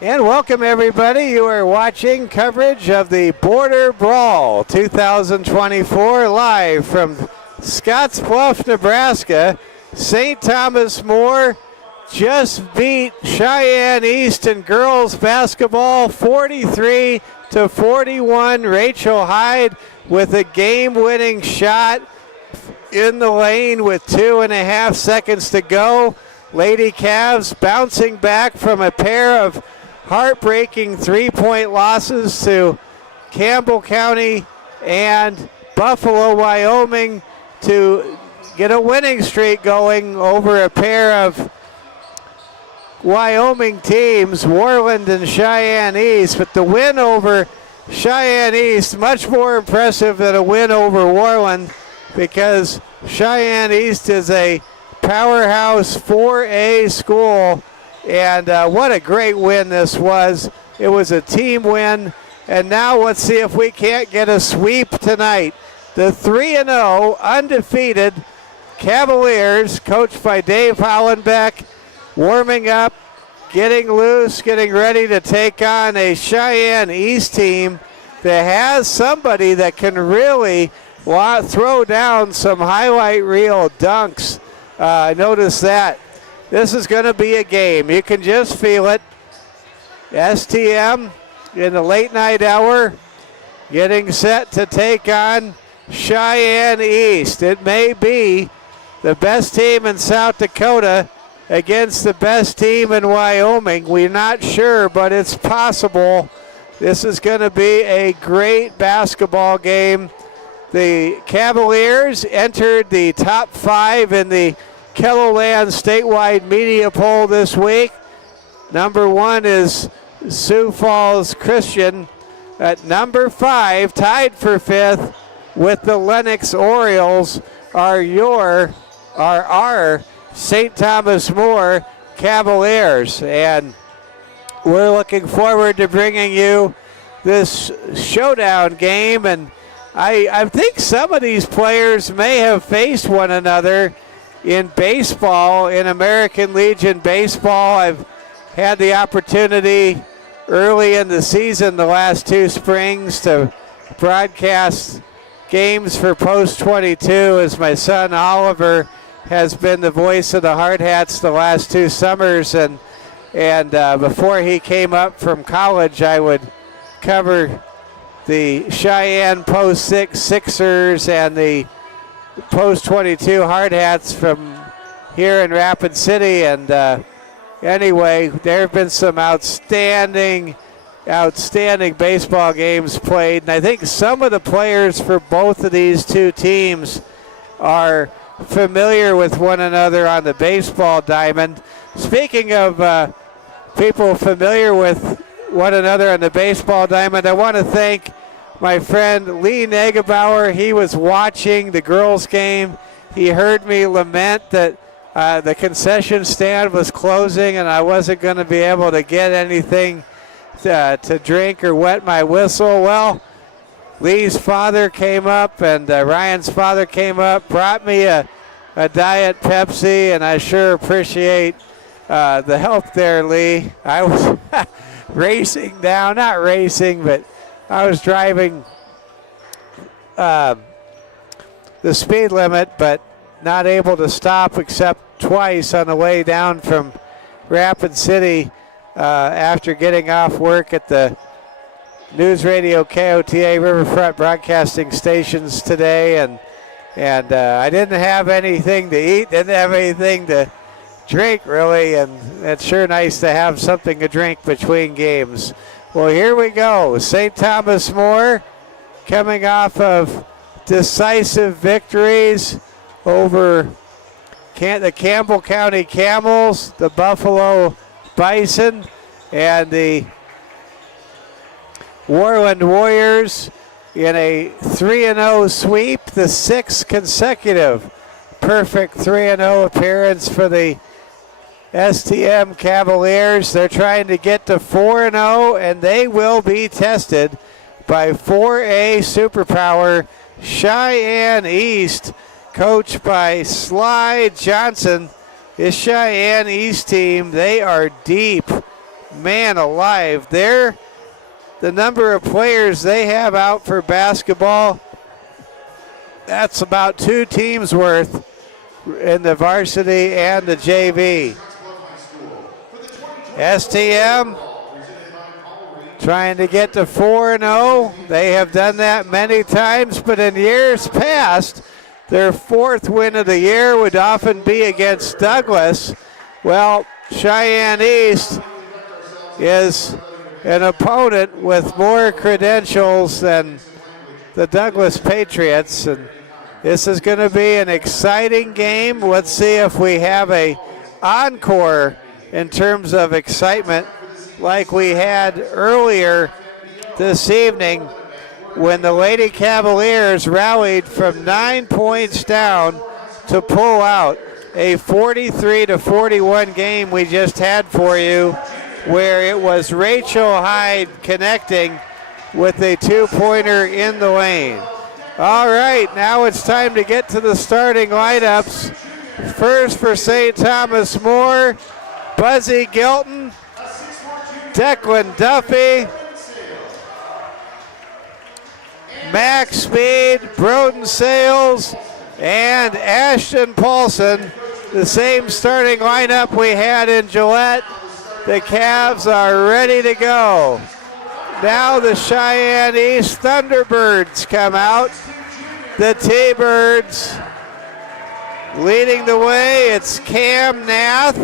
And welcome everybody. You are watching coverage of the Border Brawl 2024 live from Scottsbluff, Nebraska. St. Thomas More just beat Cheyenne East in girls basketball 43-41. Rachel Hyde with a game-winning shot in the lane with 2.5 seconds to go. Lady Cavs bouncing back from a pair of heartbreaking three-point losses to Campbell County and Buffalo, Wyoming, to get a winning streak going over a pair of Wyoming teams, Worland and Cheyenne East. But the win over Cheyenne East, much more impressive than a win over Worland, because Cheyenne East is a powerhouse 4A school. And what a great win this was. It was a team win. And now let's see if we can't get a sweep tonight. The 3-0 undefeated Cavaliers, coached by Dave Hollenbeck, warming up, getting loose, getting ready to take on a Cheyenne East team that has somebody that can really throw down some highlight reel dunks. I noticed that. This is going to be a game. You can just feel it. STM in the late night hour getting set to take on Cheyenne East. It may be the best team in South Dakota against the best team in Wyoming. We're not sure, but it's possible. This is going to be a great basketball game. The Cavaliers entered the top 5 in the Kelloland statewide media poll this week. Number 1 is Sioux Falls Christian. At number 5, tied for 5th with the Lenox Orioles, are our St. Thomas More Cavaliers. And we're looking forward to bringing you this showdown game. And I think some of these players may have faced one another in baseball, in American Legion Baseball. I've had the opportunity early in the season, the last 2 springs, to broadcast games for Post 22, as my son Oliver has been the voice of the Hard Hats the last 2 summers. And before he came up from college, I would cover the Cheyenne Post 6 Sixers and the Post 22 Hard Hats from here in Rapid City. And anyway, there have been some outstanding baseball games played. And I think some of the players for both of these 2 teams are familiar with one another on the baseball diamond. Speaking of people familiar with one another on the baseball diamond, I want to thank my friend Lee Negebauer. He was watching the girls' game. He heard me lament that the concession stand was closing and I wasn't going to be able to get anything to drink or wet my whistle. Well, Lee's father came up, and Ryan's father came up, brought me a Diet Pepsi, and I sure appreciate the help there, Lee. I was racing down, not racing, but I was driving the speed limit, but not able to stop except twice on the way down from Rapid City after getting off work at the News Radio KOTA Riverfront Broadcasting stations today. And I didn't have anything to eat, didn't have anything to drink really, and it's sure nice to have something to drink between games. Well, here we go. St. Thomas More coming off of decisive victories over the Campbell County Camels, the Buffalo Bison, and the Worland Warriors in a 3-0 sweep, the 6th consecutive perfect 3-0 appearance for the STM Cavaliers. They're trying to get to 4-0, and they will be tested by 4A superpower Cheyenne East, coached by Sly Johnson. This Cheyenne East team, they are deep. man alive. The number of players they have out for basketball, that's about 2 teams worth in the varsity and the JV. STM trying to get to 4-0. They have done that many times, but in years past, their 4th win of the year would often be against Douglas. Well, Cheyenne East is an opponent with more credentials than the Douglas Patriots, and this is going to be an exciting game. Let's see if we have a encore in terms of excitement like we had earlier this evening when the Lady Cavaliers rallied from 9 points down to pull out a 43-41 game we just had for you, where it was Rachel Hyde connecting with a 2-pointer in the lane. All right, now it's time to get to the starting lineups. First for St. Thomas More, Buzzy Gilton, Declan Duffy, Max Speed, Broden Sales, and Ashton Paulson. The same starting lineup we had in Gillette. The Cavs are ready to go. Now the Cheyenne East Thunderbirds come out. The T-Birds leading the way. It's Cam Nath,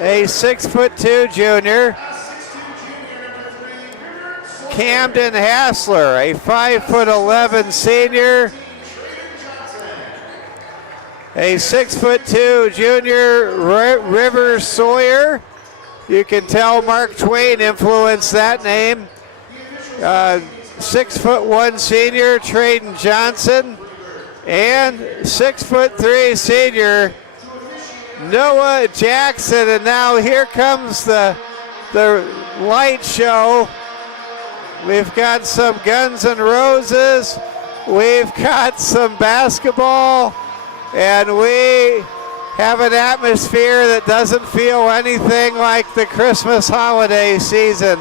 a 6'2" junior. Camden Hassler, a 5'11" senior. A 6'2" junior, River Sawyer. You can tell Mark Twain influenced that name. 6'1" senior, Trayden Johnson. And 6'3" senior, Noah Jackson. And now here comes the light show. We've got some Guns N' Roses. We've got some basketball. And we have an atmosphere that doesn't feel anything like the Christmas holiday season.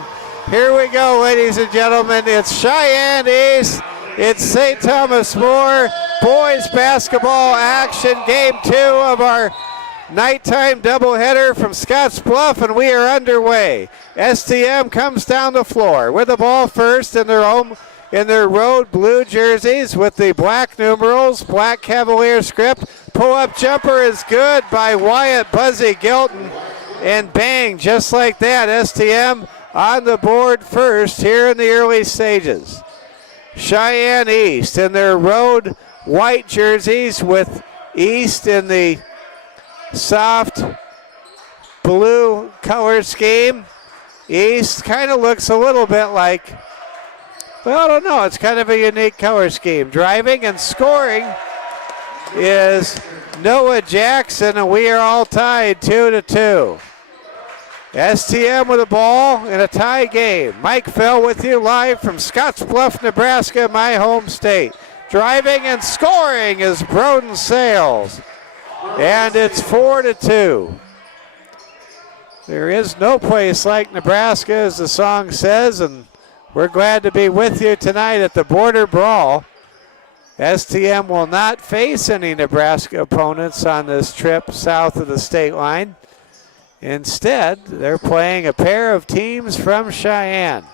Here we go, ladies and gentlemen. It's Cheyenne East. It's St. Thomas More. Boys basketball action. Game 2 of our nighttime doubleheader from Scotts Bluff, and we are underway. STM comes down the floor with the ball first in their road blue jerseys with the black numerals, black Cavalier script. Pull-up jumper is good by Wyatt Buzzy Gilton, and bang, just like that, STM on the board first here in the early stages. Cheyenne East in their road white jerseys with East in the soft blue color scheme. East kind of looks a little bit like, well, I don't know, it's kind of a unique color scheme. Driving and scoring is Noah Jackson, and we are all tied 2-2. STM with the ball in a tie game. Mike Fell with you live from Scotts Bluff, Nebraska, my home state. Driving and scoring is Broden Sales, and it's 4-2. There is no place like Nebraska, as the song says, and we're glad to be with you tonight at the Border Brawl. STM will not face any Nebraska opponents on this trip south of the state line. Instead, they're playing a pair of teams from Cheyenne.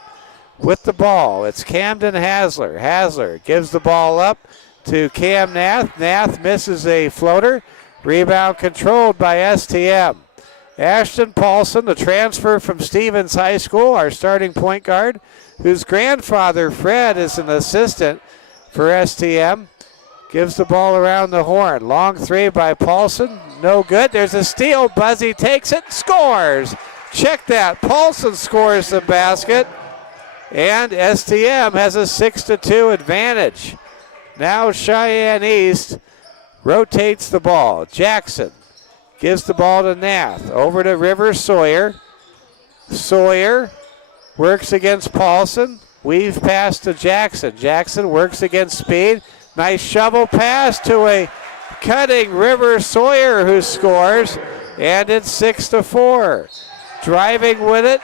With the ball, it's Camden Hassler. Hassler gives the ball up to Cam Nath. Nath misses a floater. Rebound controlled by STM. Ashton Paulson, the transfer from Stevens High School, our starting point guard, whose grandfather, Fred, is an assistant for STM. Gives the ball around the horn. Long three by Paulson. No good. There's a steal. Buzzy takes it, scores. Check that. Paulson scores the basket. And STM has a 6-2 advantage. Now Cheyenne East rotates the ball. Jackson gives the ball to Nath. Over to River Sawyer. Sawyer works against Paulson. Weave pass to Jackson. Jackson works against Speed. Nice shovel pass to a cutting River Sawyer, who scores, and it's 6-4. Driving with it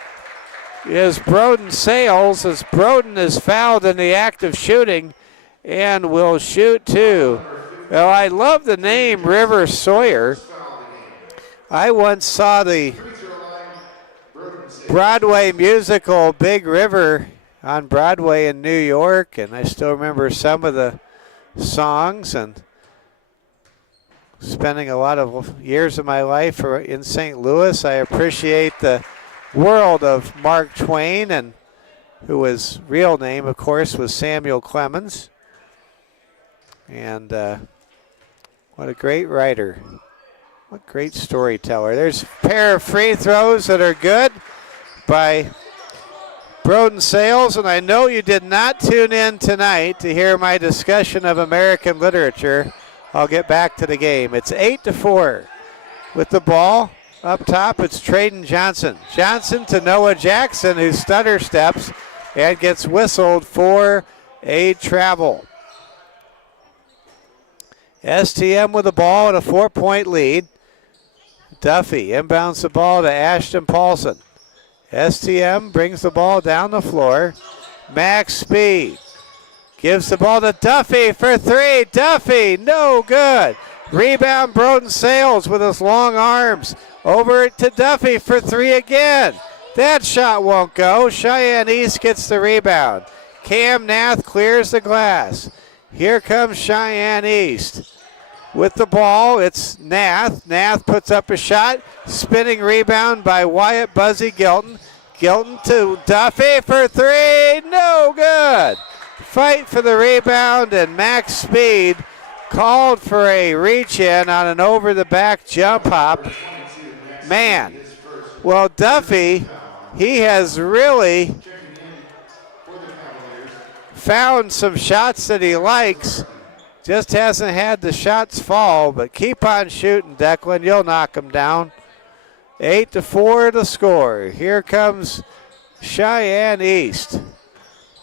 is Broden Sales, as Broden is fouled in the act of shooting and will shoot two. Well, I love the name River Sawyer. I once saw the Broadway musical Big River on Broadway in New York, and I still remember some of the songs, and spending a lot of years of my life in St. Louis, I appreciate the world of Mark Twain, and who his real name, of course, was Samuel Clemens. And what a great writer. What a great storyteller. There's a pair of free throws that are good by Broden Sales, and I know you did not tune in tonight to hear my discussion of American literature. I'll get back to the game. It's 8-4. With the ball up top, it's Traden Johnson. Johnson to Noah Jackson, who stutter steps and gets whistled for a travel. STM with the ball and a 4-point lead. Duffy inbounds the ball to Ashton Paulson. STM brings the ball down the floor. Max Speed gives the ball to Duffy for three. Duffy, no good. Rebound, Broden Sales with his long arms. Over to Duffy for three again. That shot won't go. Cheyenne East gets the rebound. Cam Nath clears the glass. Here comes Cheyenne East. With the ball, it's Nath. Nath puts up a shot. Spinning rebound by Wyatt Buzzy Gilton. Gilton to Duffy for three. No good. Fight for the rebound, and Max Speed called for a reach-in on an over-the-back jump hop. Man, well, Duffy, he has really found some shots that he likes. Just hasn't had the shots fall, but keep on shooting, Declan. You'll knock them down. 8-4 to score. Here comes Cheyenne East.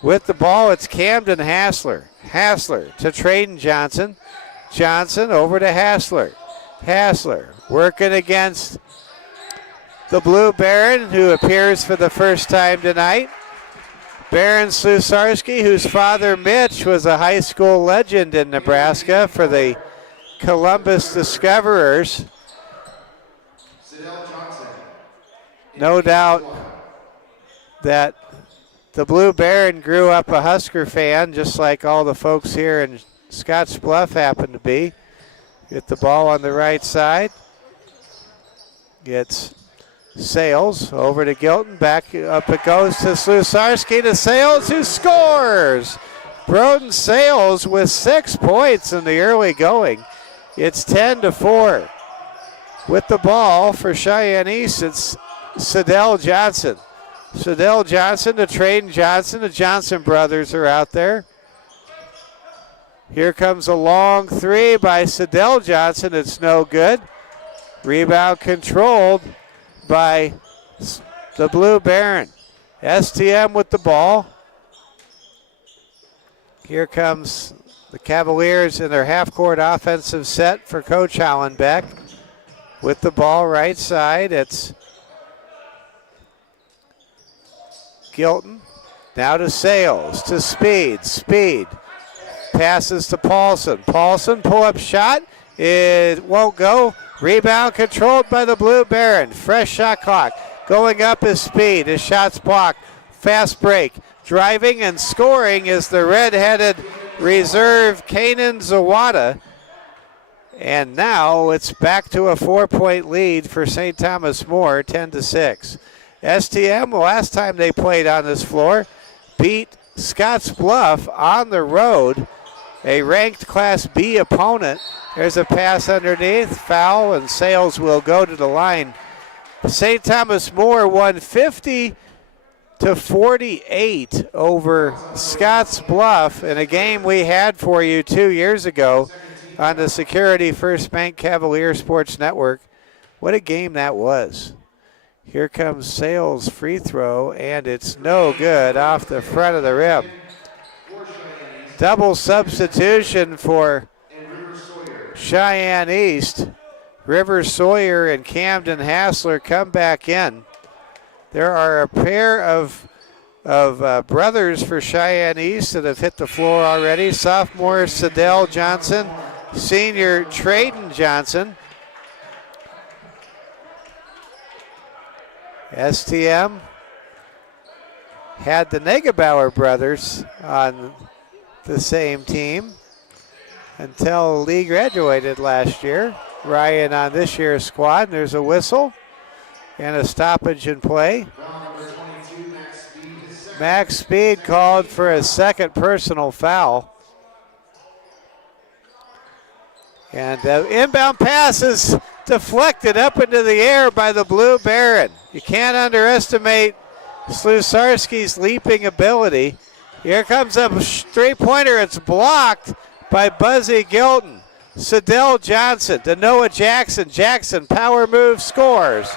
With the ball, it's Camden Hassler. Hassler to Traden Johnson. Johnson over to Hassler. Hassler working against the Blue Baron, who appears for the first time tonight. Baron Slusarski, whose father Mitch was a high school legend in Nebraska for the Columbus Discoverers. No doubt that the Blue Baron grew up a Husker fan, just like all the folks here in Scotts Bluff happen to be. Get the ball on the right side. Gets Sales over to Gilton. Back up it goes to Slusarski to Sales, who scores. Broden Sales with 6 points in the early going. It's 10-4. With the ball for Cheyenne East, it's Sidell Johnson. Sidell Johnson to Traden Johnson. The Johnson brothers are out there. Here comes a long three by Sidell Johnson. It's no good. Rebound controlled by the Blue Baron. STM with the ball. Here comes the Cavaliers in their half-court offensive set for Coach Hollenbeck. With the ball right side, it's Gilton. Now to Sales, to Speed. Speed passes to Paulson. Paulson, pull-up shot. It won't go. Rebound controlled by the Blue Baron. Fresh shot clock. Going up is Speed. His shot's blocked. Fast break. Driving and scoring is the red-headed reserve Kanan Zawada. And now it's back to a 4-point lead for St. Thomas More, 10-6. STM, last time they played on this floor, beat Scotts Bluff on the road, a ranked Class B opponent. There's a pass underneath, foul, and Sales will go to the line. St. Thomas More won 50-48 over Scotts Bluff in a game we had for you 2 years ago on the Security First Bank Cavalier Sports Network. What a game that was. Here comes Sales' free throw, and it's no good off the front of the rim. Double substitution for Cheyenne East. River Sawyer and Camden Hassler come back in. There are a pair of brothers for Cheyenne East that have hit the floor already. Sophomore Sidell Johnson, senior Trayden Johnson. STM had the Negebauer brothers on the same team until Lee graduated last year. Ryan on this year's squad. There's a whistle and a stoppage in play. Max Speed called for a second personal foul. And the inbound pass is deflected up into the air by the Blue Baron. You can't underestimate Slusarski's leaping ability. Here comes a three-pointer. It's blocked by Buzzy Gilton. Sidell Johnson to Noah Jackson. Jackson, power move, scores.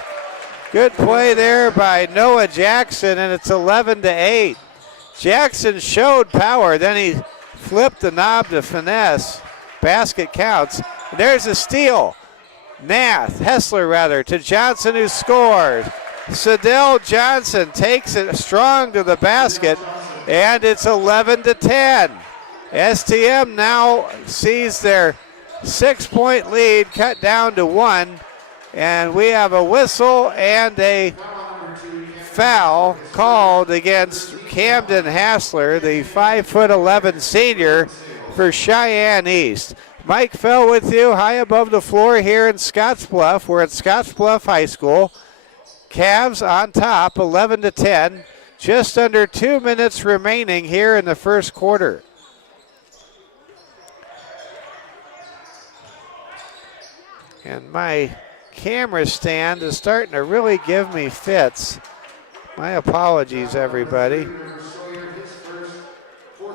Good play there by Noah Jackson, and it's 11-8. Jackson showed power, then he flipped the knob to finesse. Basket counts. And there's a steal. Hessler to Johnson, who scores. Sidell Johnson takes it strong to the basket, and it's 11-10. STM now sees their 6-point lead cut down to 1, and we have a whistle and a foul called against Camden Hassler, the 5'11" senior for Cheyenne East. Mike Fell with you high above the floor here in Scottsbluff. We're at Scottsbluff High School. Cavs on top, 11-10. Just under 2 minutes remaining here in the first quarter. And my camera stand is starting to really give me fits. My apologies, everybody.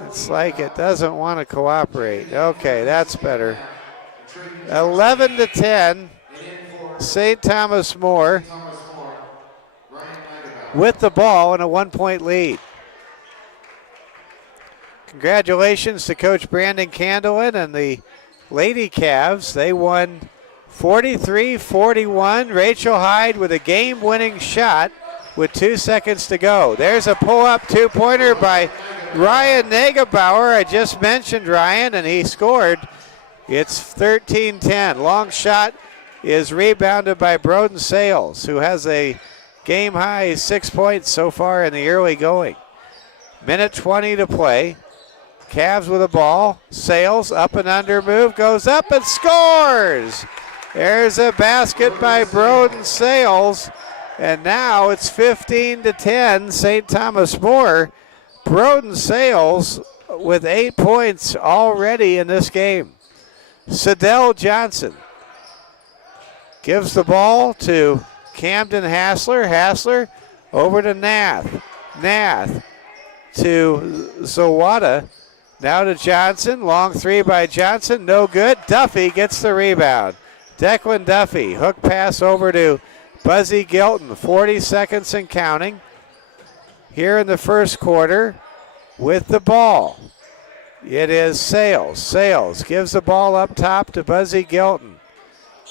It's like it doesn't want to cooperate. Okay, that's better. 11-10, St. Thomas More with the ball and a 1-point lead. Congratulations to Coach Brandon Candelin and the Lady Cavs. They won 43-41. Rachel Hyde with a game-winning shot with 2 seconds to go. There's a pull-up two-pointer by Ryan Negebauer. I just mentioned Ryan, and he scored. It's 13-10. Long shot is rebounded by Broden Sales, who has a game-high 6 points so far in the early going. Minute 20 to play. Cavs with the ball. Sales, up and under move, goes up and scores! There's a basket by Broden Sales, and now it's 15-10, St. Thomas More. Broden Sales with 8 points already in this game. Sidell Johnson gives the ball to Camden Hassler. Hassler over to Nath. Nath to Zawada. Now to Johnson. Long three by Johnson. No good. Duffy gets the rebound. Declan Duffy. Hook pass over to Buzzy Gilton. 40 seconds and counting here in the first quarter with the ball. It is Sales. Sales gives the ball up top to Buzzy Gilton.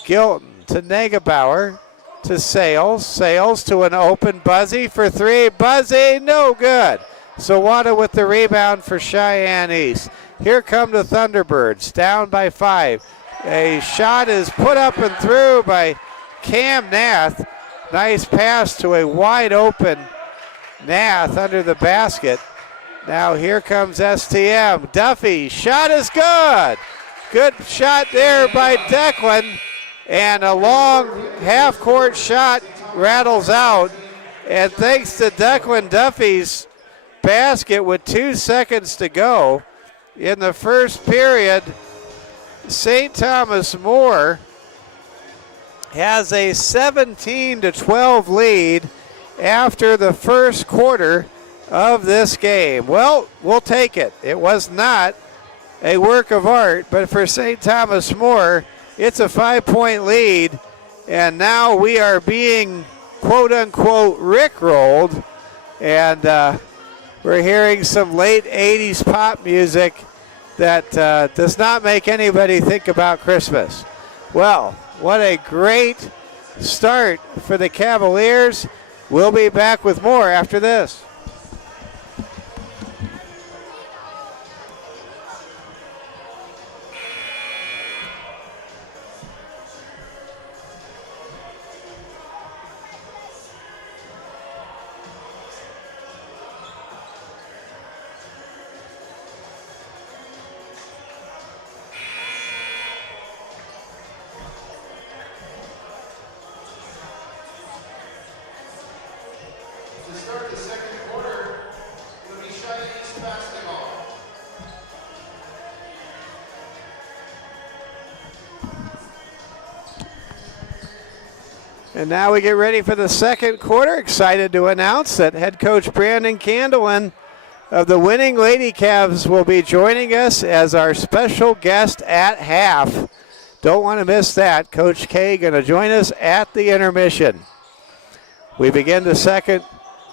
Gilton to Negebauer to Sales. Sales to an open Buzzy for three. Buzzy, no good. Zawada with the rebound for Cheyenne East. Here come the Thunderbirds, down by 5. A shot is put up and through by Cam Nath. Nice pass to a wide open Nath under the basket. Now here comes STM. Duffy, shot is good. Good shot there by Declan. And a long half-court shot rattles out. And thanks to Declan Duffy's basket with 2 seconds to go in the first period, St. Thomas More has a 17-12 lead after the first quarter of this game. Well, we'll take it. It was not a work of art, but for St. Thomas More, it's a 5-point lead, and now we are being quote-unquote rickrolled, and we're hearing some late 80s pop music that does not make anybody think about Christmas. Well, what a great start for the Cavaliers. We'll be back with more after this. And now we get ready for the second quarter. Excited to announce that head coach Brandon Candelin of the winning Lady Cavs will be joining us as our special guest at half. Don't want to miss that. Coach K going to join us at the intermission. We begin the second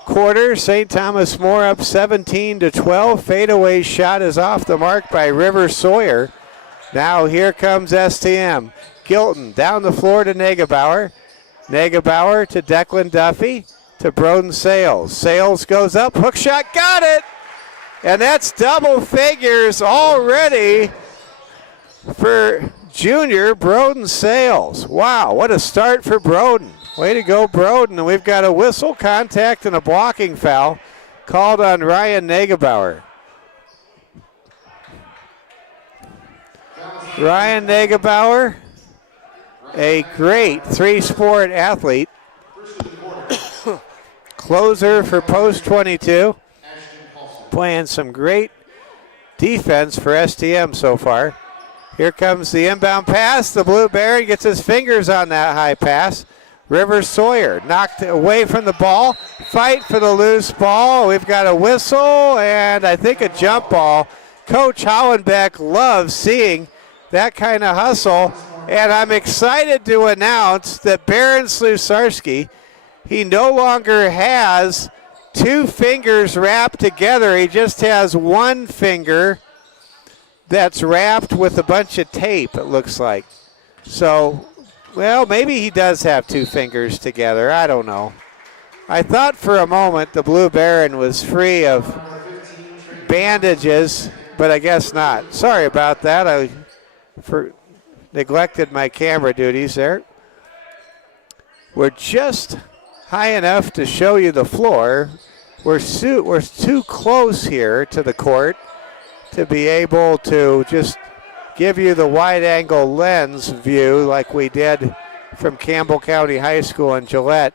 quarter. St. Thomas More up 17-12. Fadeaway shot is off the mark by River Sawyer. Now here comes STM. Gilton down the floor to Negebauer. Negebauer to Declan Duffy to Broden Sales. Sales goes up, hook shot, got it! And that's double figures already for junior Broden Sales. Wow, what a start for Broden. Way to go, Broden. And we've got a whistle, contact, and a blocking foul called on Ryan Negebauer. Ryan Negebauer, a great three-sport athlete. Closer for post 22. Playing some great defense for STM so far. Here comes the inbound pass. The Blue Baron gets his fingers on that high pass. River Sawyer knocked away from the ball. Fight for the loose ball. We've got a whistle and I think a jump ball. Coach Hollenbeck loves seeing that kind of hustle. And I'm excited to announce that Baron Slusarski, he no longer has two fingers wrapped together. He just has one finger that's wrapped with a bunch of tape, it looks like. So, well, maybe he does have two fingers together. I don't know. I thought for a moment the Blue Baron was free of bandages, but I guess not. Sorry about that. I neglected my camera duties there. We're just high enough to show you the floor. We're too close here to the court to be able to just give you the wide-angle lens view like we did from Campbell County High School in Gillette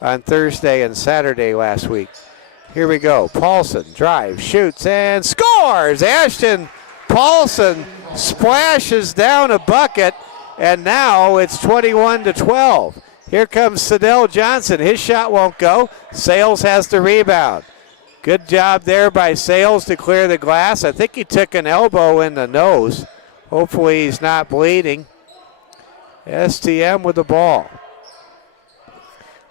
on Thursday and Saturday last week. Here we go. Paulson drives, shoots, and scores! Ashton Paulson splashes down a bucket, and now it's 21-12. Here comes Sidell Johnson. His shot won't go. Sales has the rebound. Good job there by Sales to clear the glass. I think he took an elbow in the nose. Hopefully he's not bleeding. STM with the ball.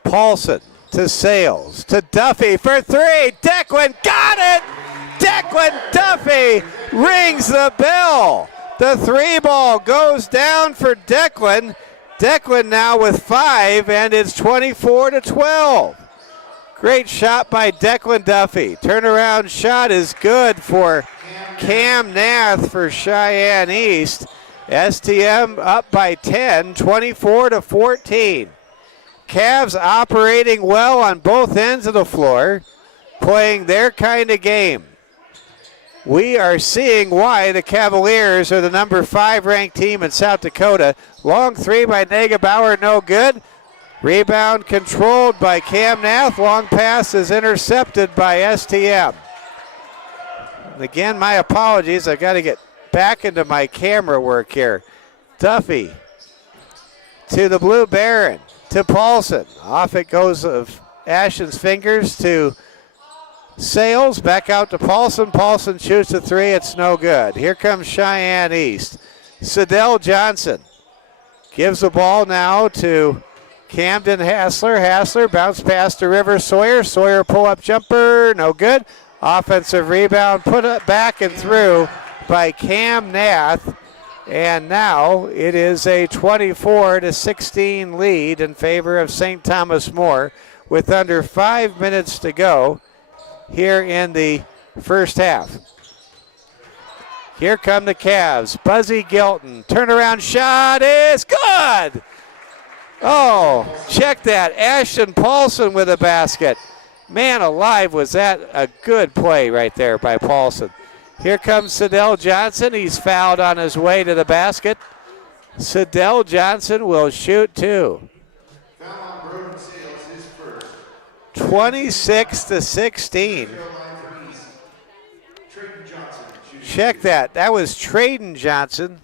Paulson to Sales to Duffy for three. Declan got it! Declan Duffy rings the bell. The three ball goes down for Declan. Declan now with 5, and it's 24-12. Great shot by Declan Duffy. Turnaround shot is good for Cam Nath for Cheyenne East. STM up by 10, 24-14. Cavs operating well on both ends of the floor, playing their kind of game. We are seeing why the Cavaliers are the number 5 ranked team in South Dakota. Long three by Negebauer, no good. Rebound controlled by Cam Nath. Long pass is intercepted by STM. Again, my apologies. I've got to get back into my camera work here. Duffy to the Blue Baron, to Paulson. Off it goes of Ashton's fingers to Sales, back out to Paulson. Paulson shoots a three. It's no good. Here comes Cheyenne East. Sidell Johnson gives the ball now to Camden Hassler. Hassler bounce pass to River Sawyer. Sawyer pull-up jumper. No good. Offensive rebound put it back and through by Cam Nath. And now it is a 24-16 lead in favor of St. Thomas More. with under 5 minutes to go here in the first half. Here come the Cavs. Buzzy Gilton. Turnaround shot is good. Oh, check that. Ashton Paulson with a basket. Man alive, was that a good play right there by Paulson. Here comes Sidell Johnson. He's fouled on his way to the basket. Sidell Johnson will shoot two. 26-16. Check that. That was Traden Johnson,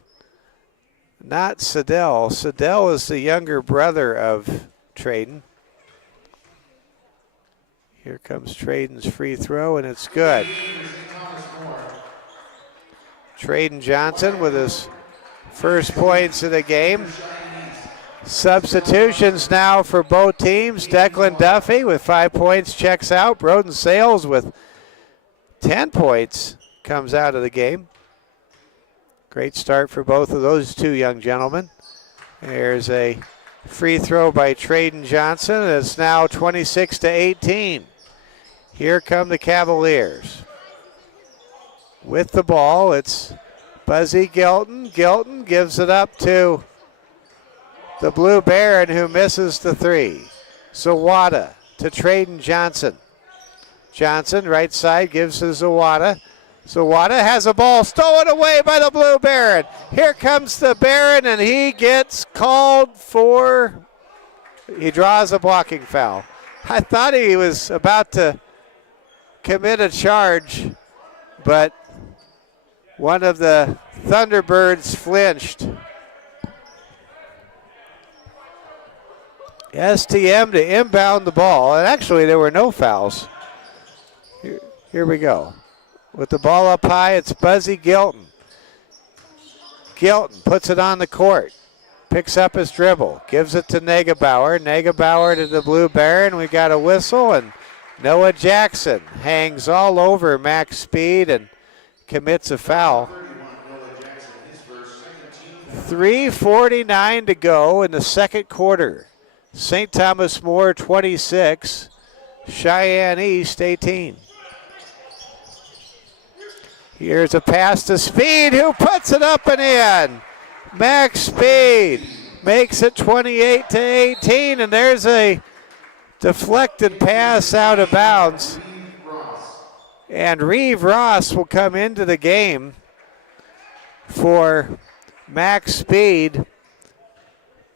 not Sidell. Sidell is the younger brother of Traden. Here comes Traden's free throw, and it's good. Traden Johnson with his first points of the game. Substitutions now for both teams. Declan Duffy with 5 points checks out. Broden Sales with 10 points comes out of the game. Great start for both of those two young gentlemen. There's a free throw by Traden Johnson. It's now 26-18. Here come the Cavaliers. With the ball, it's Buzzy Gilton. Gilton gives it up to the Blue Baron, who misses the three. Zawada to Traden Johnson. Johnson, right side, gives to Zawada. Zawada has a ball stolen away by the Blue Baron. Here comes the Baron, and he gets called for, he draws a blocking foul. I thought he was about to commit a charge, but one of the Thunderbirds flinched. STM to inbound the ball, and actually there were no fouls. Here we go. With the ball up high, it's Buzzy Gilton. Gilton puts it on the court, picks up his dribble, gives it to Negebauer. Negebauer to the Blue Baron. We got a whistle, and Noah Jackson hangs all over Max Speed and commits a foul. 3:49 to go in the second quarter. St. Thomas More 26, Cheyenne East 18. Here's a pass to Speed, who puts it up and in. Max Speed makes it 28-18, and there's a deflected pass out of bounds. And Reeve Ross will come into the game for Max Speed.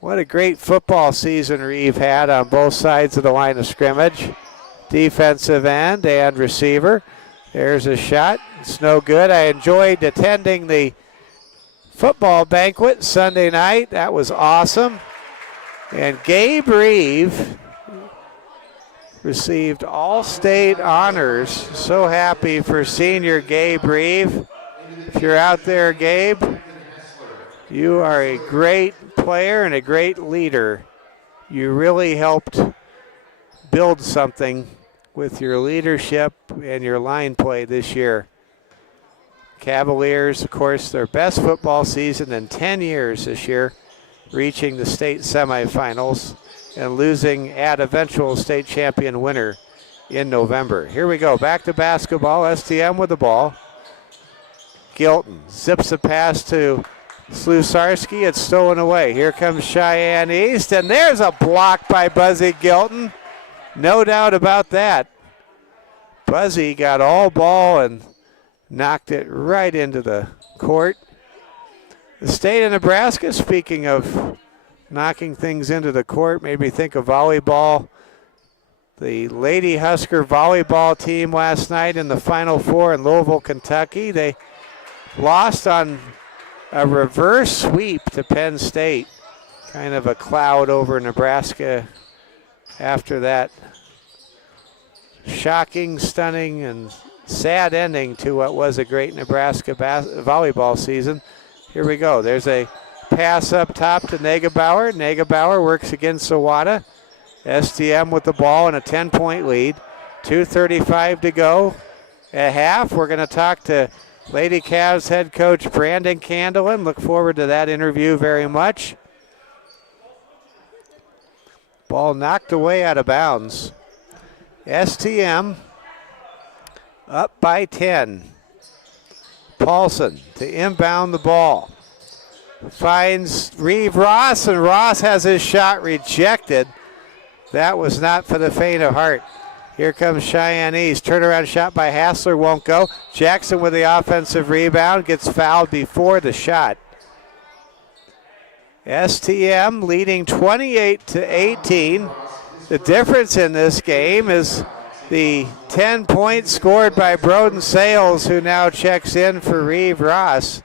What a great football season Reeve had on both sides of the line of scrimmage. Defensive end and receiver. There's a shot. It's no good. I enjoyed attending the football banquet Sunday night. That was awesome. And Gabe Reeve received all-state honors. So happy for senior Gabe Reeve. If you're out there, Gabe, you are a great player and a great leader. You really helped build something with your leadership and your line play this year. Cavaliers, of course, their best football season in 10 years this year, reaching the state semifinals and losing at eventual state champion winner in November. Here we go, back to basketball. STM with the ball. Gilton zips a pass to Slusarski. It's stolen away. Here comes Cheyenne East, and there's a block by Buzzy Gilton. No doubt about that. Buzzy got all ball and knocked it right into the court. The state of Nebraska, speaking of knocking things into the court, made me think of volleyball. The Lady Husker volleyball team last night in the Final Four in Louisville, Kentucky. They lost on a reverse sweep to Penn State. Kind of a cloud over Nebraska after that shocking, stunning, and sad ending to what was a great Nebraska volleyball season. Here we go. There's a pass up top to Negebauer. Negebauer works against Zawada. STM with the ball and a 10-point lead. 2:35 to go at half. We're going to talk to Lady Cavs head coach Brandon Candelin. Look forward to that interview very much. Ball knocked away out of bounds. STM up by 10. Paulson to inbound the ball. Finds Reeve Ross, and Ross has his shot rejected. That was not for the faint of heart. Here comes Cheyenne East. Turnaround shot by Hassler won't go. Jackson with the offensive rebound, gets fouled before the shot. STM leading 28-18. The difference in this game is the 10 points scored by Broden Sales, who now checks in for Reeve Ross.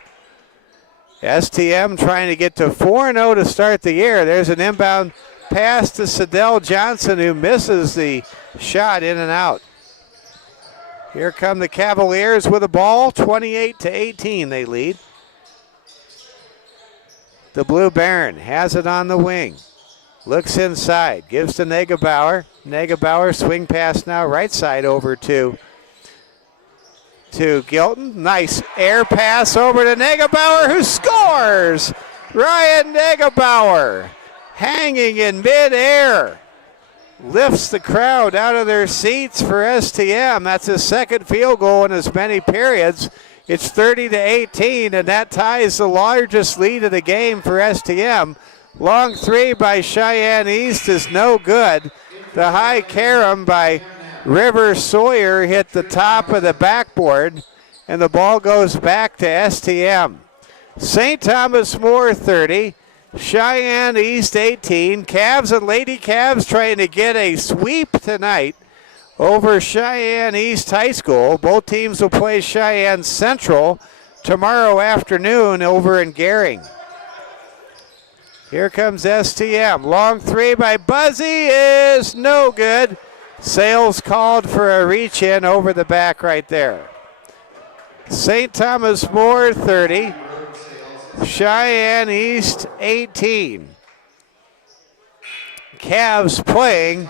STM trying to get to 4-0 to start the year. There's an inbound pass to Sidell Johnson, who misses the shot, in and out. Here come the Cavaliers with the ball. 28-18 they lead. The Blue Baron has it on the wing. Looks inside, gives to Negebauer. Negebauer swing pass now right side over to Gilton. Nice air pass over to Negebauer, who scores! Ryan Negebauer, hanging in midair, lifts the crowd out of their seats for STM. That's his second field goal in as many periods. It's 30-18, and that ties the largest lead of the game for STM. Long three by Cheyenne East is no good. The high carom by River Sawyer hit the top of the backboard, and the ball goes back to STM. St. Thomas More 30, Cheyenne East 18. Cavs and Lady Cavs trying to get a sweep tonight over Cheyenne East High School. Both teams will play Cheyenne Central tomorrow afternoon over in Gering. Here comes STM. Long three by Buzzy is no good. Sales called for a reach in over the back right there. St. Thomas More 30, Cheyenne East 18. Cavs playing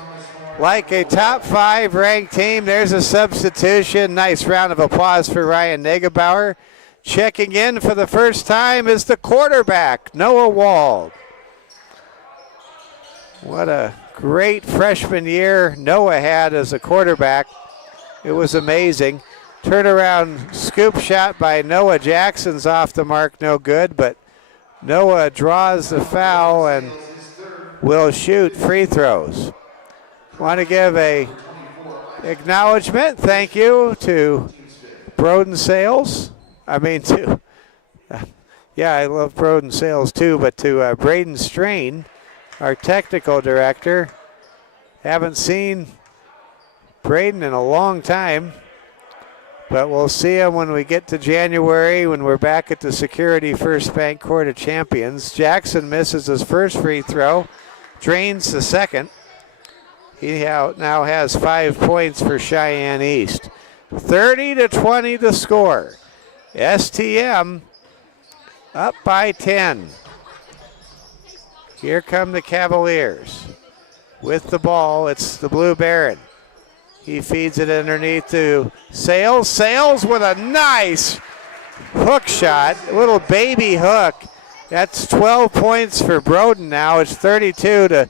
like a top 5 ranked team. There's a substitution. Nice round of applause for Ryan Negebauer. Checking in for the first time is the quarterback, Noah Wald. What a great freshman year Noah had as a quarterback. It was amazing. Turnaround scoop shot by Noah Jackson's off the mark, no good, but Noah draws the foul and will shoot free throws. Want to give a acknowledgement, thank you to Broden Sales. I love Broden Sales too, but to Braden Strain, our technical director. Haven't seen Braden in a long time, but we'll see him when we get to January, when we're back at the Security First Bank Court of Champions. Jackson misses his first free throw, drains the second. He now has 5 points for Cheyenne East. 30-20 the score. STM up by 10. Here come the Cavaliers. With the ball, it's the Blue Baron. He feeds it underneath to Sales. Sales with a nice hook shot, a little baby hook. That's 12 points for Broden now. It's 32-20,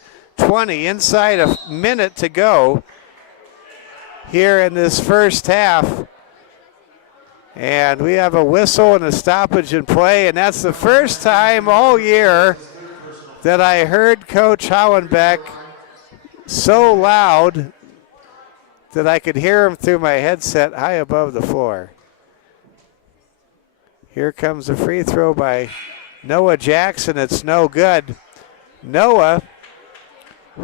inside a minute to go here in this first half. And we have a whistle and a stoppage in play, and that's the first time all year that I heard Coach Hollenbeck so loud that I could hear him through my headset high above the floor. Here comes a free throw by Noah Jackson. It's no good. Noah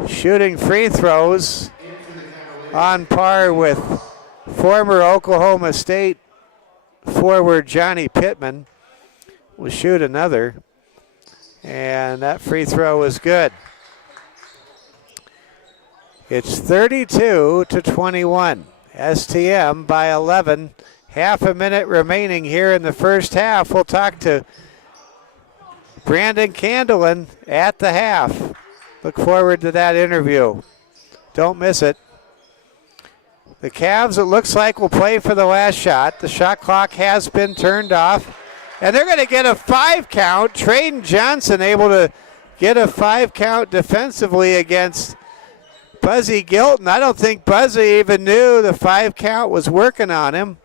shooting free throws on par with former Oklahoma State forward Johnny Pittman. Will shoot another, and that free throw is good. It's 32-21. STM by 11. Half a minute remaining here in the first half. We'll talk to Brandon Candelin at the half. Look forward to that interview. Don't miss it. The Cavs, it looks like, will play for the last shot. The shot clock has been turned off. And they're going to get a 5 count. Traden Johnson able to get a 5 count defensively against Buzzy Gilton. I don't think Buzzy even knew the 5 count was working on him.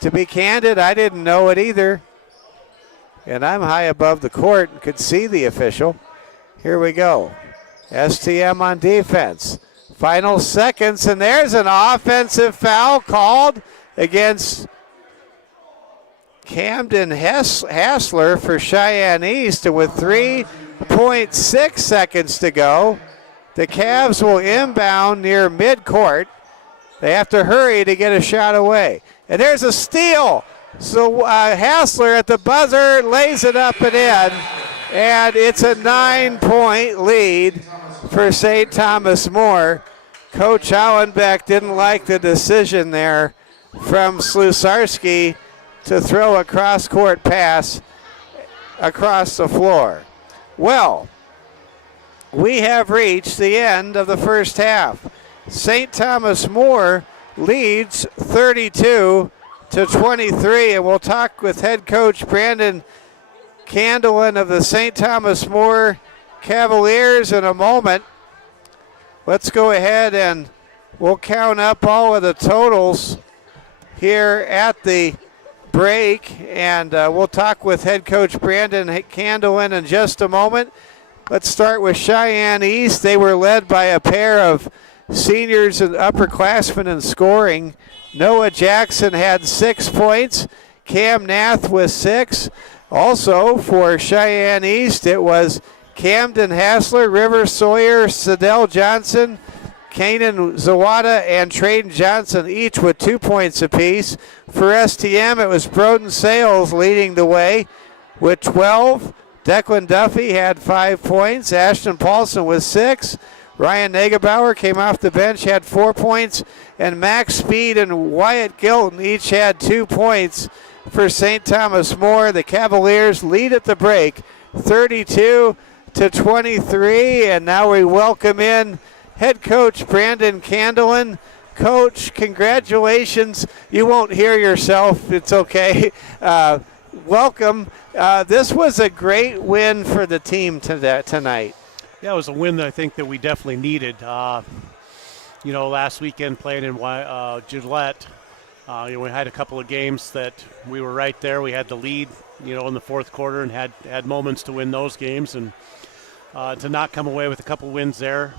To be candid, I didn't know it either. And I'm high above the court and could see the official. Here we go. STM on defense. Final seconds, and there's an offensive foul called against Camden Hassler for Cheyenne East. And with 3.6 seconds to go, the Cavs will inbound near midcourt. They have to hurry to get a shot away. And there's a steal. So Hassler at the buzzer lays it up and in. And it's a 9-point lead for St. Thomas More. Coach Allenbeck didn't like the decision there from Slusarski to throw a cross-court pass across the floor. Well, we have reached the end of the first half. St. Thomas More leads 32-23, and we'll talk with head coach Brandon Candelin of the St. Thomas More Cavaliers in a moment. Let's go ahead and we'll count up all of the totals here at the break, and we'll talk with head coach Brandon Candelin in just a moment. Let's start with Cheyenne East. They were led by a pair of seniors and upperclassmen in scoring. Noah Jackson had 6 points. Cam Nath with 6. Also for Cheyenne East, it was Camden Hassler, River Sawyer, Sidell Johnson, Kanan Zawada, and Traden Johnson, each with 2 points apiece. For STM, it was Broden Sales leading the way with 12. Declan Duffy had 5 points. Ashton Paulson with 6. Ryan Negebauer came off the bench, had 4 points. And Max Speed and Wyatt Gilton each had 2 points for St. Thomas More. The Cavaliers lead at the break, 32-23. And now we welcome in head coach Brandon Candelin. Coach, congratulations. You won't hear yourself. It's okay. Welcome. This was a great win for the team tonight. Yeah, it was a win that I think that we definitely needed. Last weekend playing in Gillette, we had a couple of games that we were right there. We had the lead, in the fourth quarter and had moments to win those games. And to not come away with a couple wins there,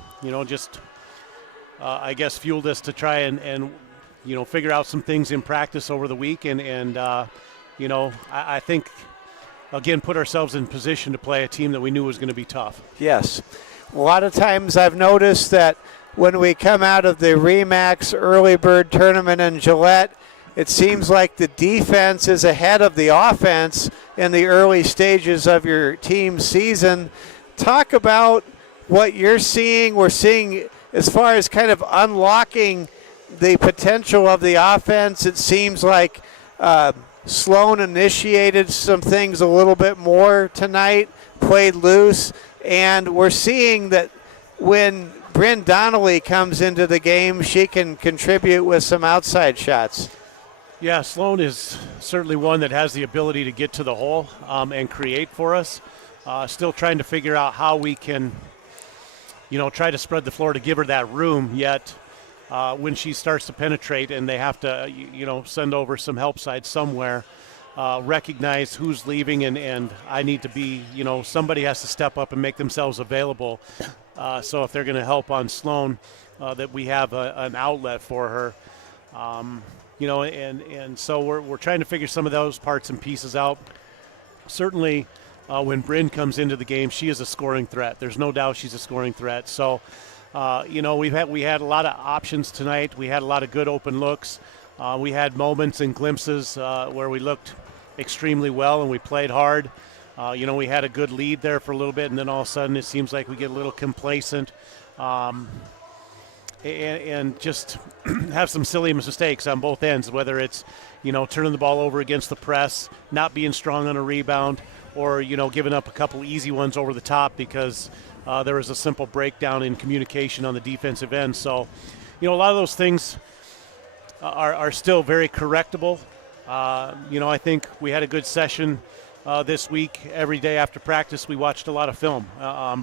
I guess fueled us to try and figure out some things in practice over the week. I think, again, put ourselves in position to play a team that we knew was going to be tough. Yes. A lot of times I've noticed that when we come out of the Remax Early Bird Tournament in Gillette, it seems like the defense is ahead of the offense in the early stages of your team's season. Talk about what you're seeing. We're seeing as far as kind of unlocking the potential of the offense. It seems like Sloan initiated some things a little bit more tonight, played loose, and we're seeing that when Bryn Donnelly comes into the game, she can contribute with some outside shots. Yeah, Sloan is certainly one that has the ability to get to the hole and create for us. Still trying to figure out how we can, try to spread the floor to give her that room, yet when she starts to penetrate and they have to, send over some help side somewhere, recognize who's leaving and I need to be, somebody has to step up and make themselves available. So if they're going to help on Sloan, that we have an outlet for her, and so we're trying to figure some of those parts and pieces out. Certainly when Bryn comes into the game, she is a scoring threat. There's no doubt she's a scoring threat. So, we had a lot of options tonight. We had a lot of good open looks. We had moments and glimpses where we looked extremely well and we played hard. We had a good lead there for a little bit, and then all of a sudden it seems like we get a little complacent and just have some silly mistakes on both ends, whether it's, turning the ball over against the press, not being strong on a rebound, or, giving up a couple easy ones over the top because there was a simple breakdown in communication on the defensive end. So, a lot of those things are still very correctable. I think we had a good session this week. Every day after practice, we watched a lot of film.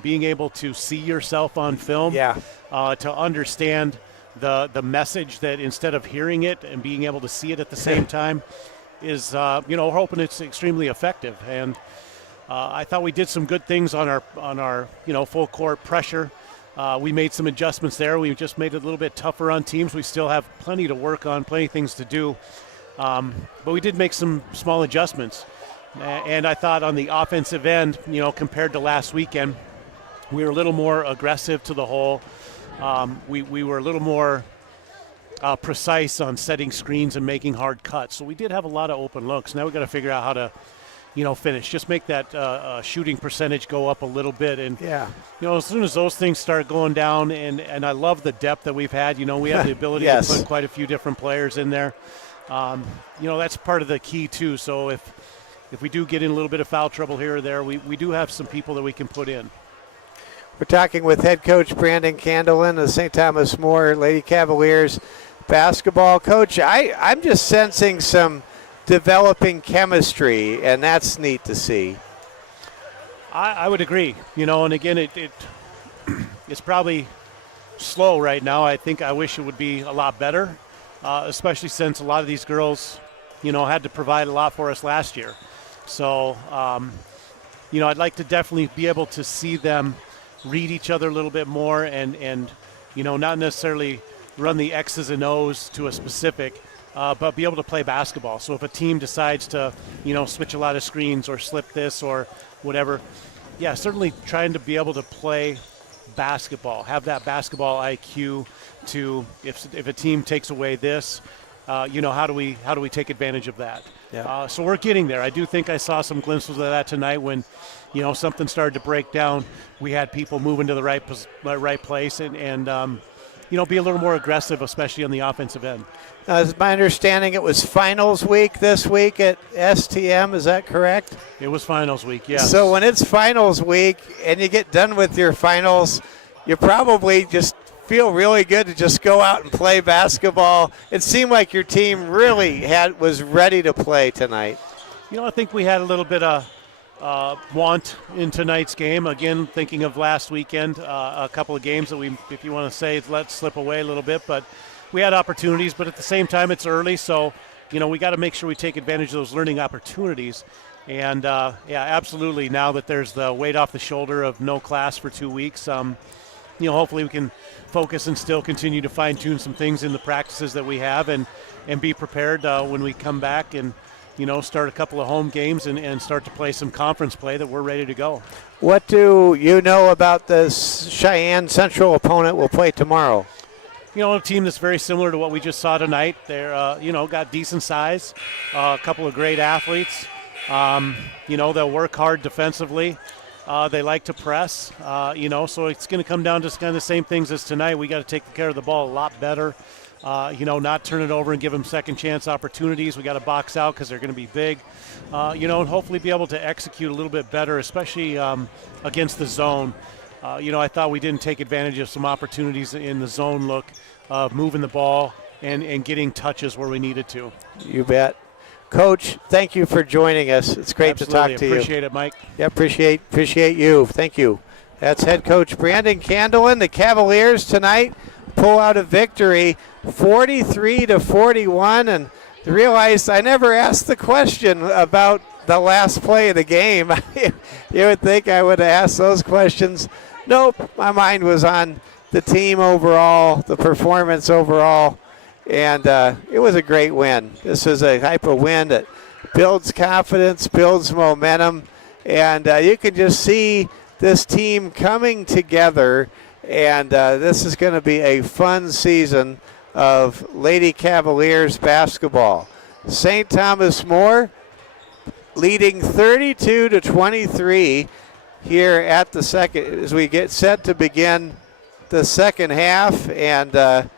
Being able to see yourself on film, to understand the message that instead of hearing it and being able to see it at the same time is, we're hoping it's extremely effective. And I thought we did some good things on our full court pressure. We made some adjustments there. We just made it a little bit tougher on teams. We still have plenty to work on, plenty of things to do. But we did make some small adjustments. And I thought on the offensive end, compared to last weekend, we were a little more aggressive to the hole. We were a little more precise on setting screens and making hard cuts. So we did have a lot of open looks. Now we've got to figure out how to finish. Just make that shooting percentage go up a little bit. And, as soon as those things start going down, and I love the depth that we've had. We have the ability to put quite a few different players in there. That's part of the key, too. So if we do get in a little bit of foul trouble here or there, we do have some people that we can put in. We're talking with head coach Brandon Candelin of St. Thomas More Lady Cavaliers basketball. Coach, I'm just sensing some developing chemistry, and that's neat to see. I would agree. And again, it's probably slow right now. I wish it would be a lot better, especially since a lot of these girls, had to provide a lot for us last year. So, I'd like to definitely be able to see them read each other a little bit more and not necessarily run the X's and O's to a specific, but be able to play basketball. So if a team decides to, switch a lot of screens or slip this or whatever, certainly trying to be able to play basketball, have that basketball IQ to if a team takes away this, how do we take advantage of that? So we're getting there. I do think I saw some glimpses of that tonight when, something started to break down. We had people moving to the right place and be a little more aggressive, especially on the offensive end. It's my understanding it was finals week this week at STM. Is that correct? It was finals week, yes. So when it's finals week and you get done with your finals, you probably just feel really good to just go out and play basketball. It seemed like your team really was ready to play tonight. I think we had a little bit of want in tonight's game. Again, thinking of last weekend, a couple of games that we, if you want to say, let slip away a little bit. But we had opportunities, but at the same time, it's early. So, we got to make sure we take advantage of those learning opportunities. And, absolutely, now that there's the weight off the shoulder of no class for 2 weeks, hopefully we can focus and still continue to fine-tune some things in the practices that we have and be prepared when we come back and, start a couple of home games and start to play some conference play that we're ready to go. What do you know about this Cheyenne Central opponent we'll play tomorrow? A team that's very similar to what we just saw tonight. They're, got decent size, a couple of great athletes. They'll work hard defensively. They like to press, so it's going to come down to kind of the same things as tonight. We got to take care of the ball a lot better, not turn it over and give them second chance opportunities. We got to box out because they're going to be big, and hopefully be able to execute a little bit better, especially against the zone. I thought we didn't take advantage of some opportunities in the zone look of moving the ball and getting touches where we needed to. You bet. Coach, thank you for joining us. It's great to talk to you. Appreciate it, Mike. Yeah, appreciate you. Thank you. That's head coach Brandon Candelin. The Cavaliers tonight pull out a victory, 43-41, and realized I never asked the question about the last play of the game. You would think I would have asked those questions. Nope, my mind was on the team overall, the performance overall. And it was a great win. This is a type of win that builds confidence, builds momentum, and you can just see this team coming together. And this is going to be a fun season of Lady Cavaliers basketball. St. Thomas More leading 32-23 here at the second as we get set to begin the second half, and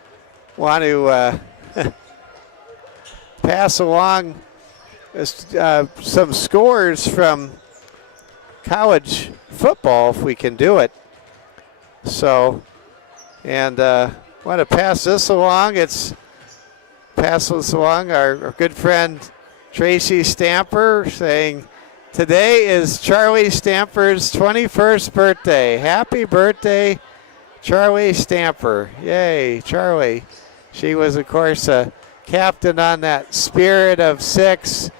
want to pass along some scores from college football if we can do it. So, and want to pass this along. Our good friend Tracy Stamper saying Today is Charlie Stamper's 21st birthday. Happy birthday, Charlie Stamper. Yay, Charlie. She was, of course, a captain on that Spirit of Six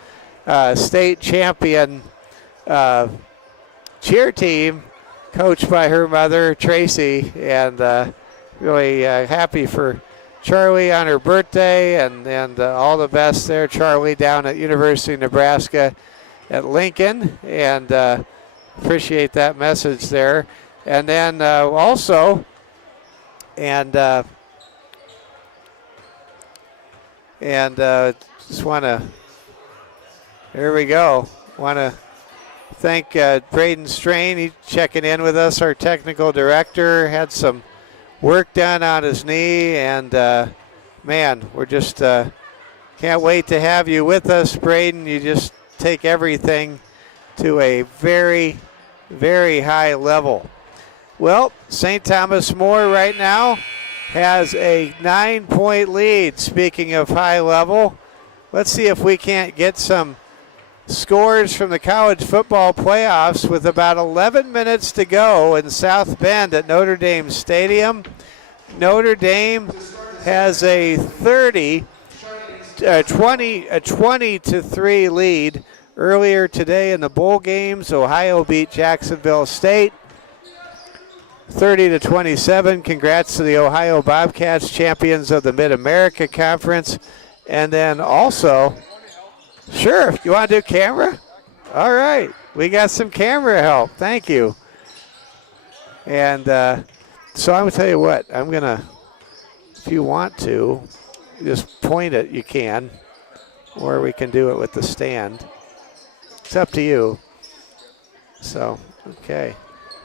state champion cheer team, coached by her mother, Tracy, and really happy for Charlie on her birthday, and all the best there, Charlie, down at University of Nebraska at Lincoln, and appreciate that message there. And then also, just want to, there we go, want to thank Braden Strain. He's checking in with us, our technical director. Had some work done on his knee, and man, we're just can't wait to have you with us, Braden. You just take everything to a very, very high level. Well, St. Thomas More right now has a 9-point lead. Speaking of high level, let's see if we can't get some scores from the college football playoffs with about 11 minutes to go in South Bend at Notre Dame Stadium. Notre Dame has a 20-3 lead. Earlier today in the bowl games, Ohio beat Jacksonville State 30-27. Congrats to the Ohio Bobcats, champions of the Mid-America Conference. And then also, sure, you want to do camera? All right, we got some camera help. Thank you. And so I'm going to tell you what, I'm going to, if you want to, just point it, you can, or we can do it with the stand. It's up to you. So, okay.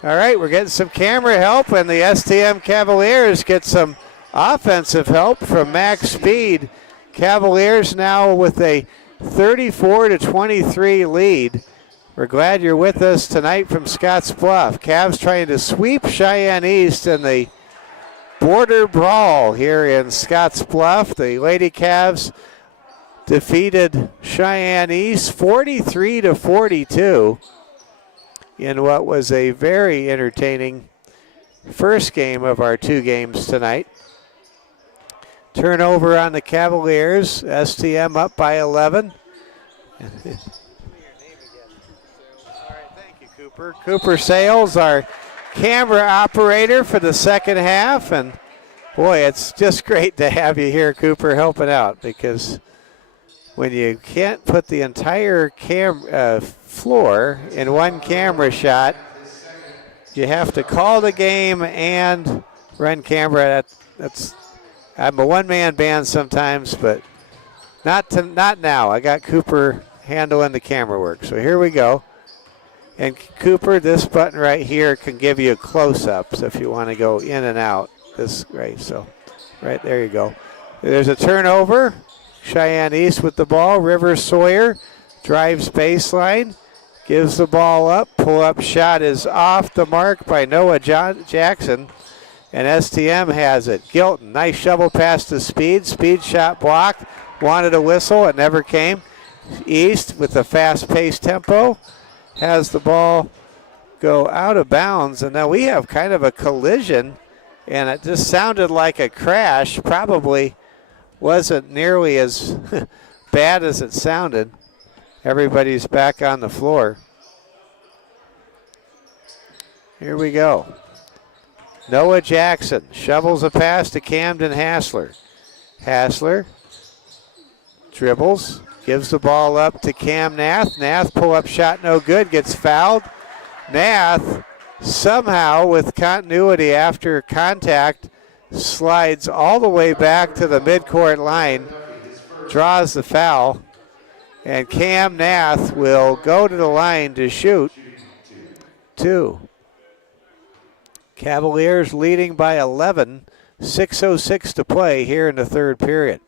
All right, we're getting some camera help, and the STM Cavaliers get some offensive help from Max Speed. Cavaliers now with a 34-23 lead. We're glad you're with us tonight from Scotts Bluff. Cavs trying to sweep Cheyenne East in the border brawl here in Scotts Bluff. The Lady Cavs defeated Cheyenne East 43-42 in what was a very entertaining first game of our two games tonight. Turnover on the Cavaliers. STM up by 11. All right, thank you, Cooper. Cooper Sales, our camera operator for the second half. And boy, it's just great to have you here, Cooper, helping out, because when you can't put the entire floor in one camera shot, you have to call the game and run camera. I'm a one-man band sometimes, but not now. I got Cooper handling the camera work. So here we go. And Cooper, this button right here can give you close-ups if you want to go in and out. This right, so right there you go. There's a turnover. Cheyenne East with the ball. Rivers Sawyer drives baseline, gives the ball up. Pull-up shot is off the mark by Noah Jackson, and STM has it. Gilton, nice shovel pass to Speed. Speed shot blocked. Wanted a whistle. It never came. East with a fast-paced tempo has the ball go out of bounds, and now we have kind of a collision, and it just sounded like a crash. Probably wasn't nearly as bad as it sounded. Everybody's back on the floor. Here we go. Noah Jackson shovels a pass to Camden Hassler. Hassler dribbles, gives the ball up to Cam Nath. Nath pull-up shot no good, gets fouled. Nath somehow with continuity after contact slides all the way back to the midcourt line, draws the foul, and Cam Nath will go to the line to shoot two. Cavaliers leading by 11, 6:06 to play here in the third period.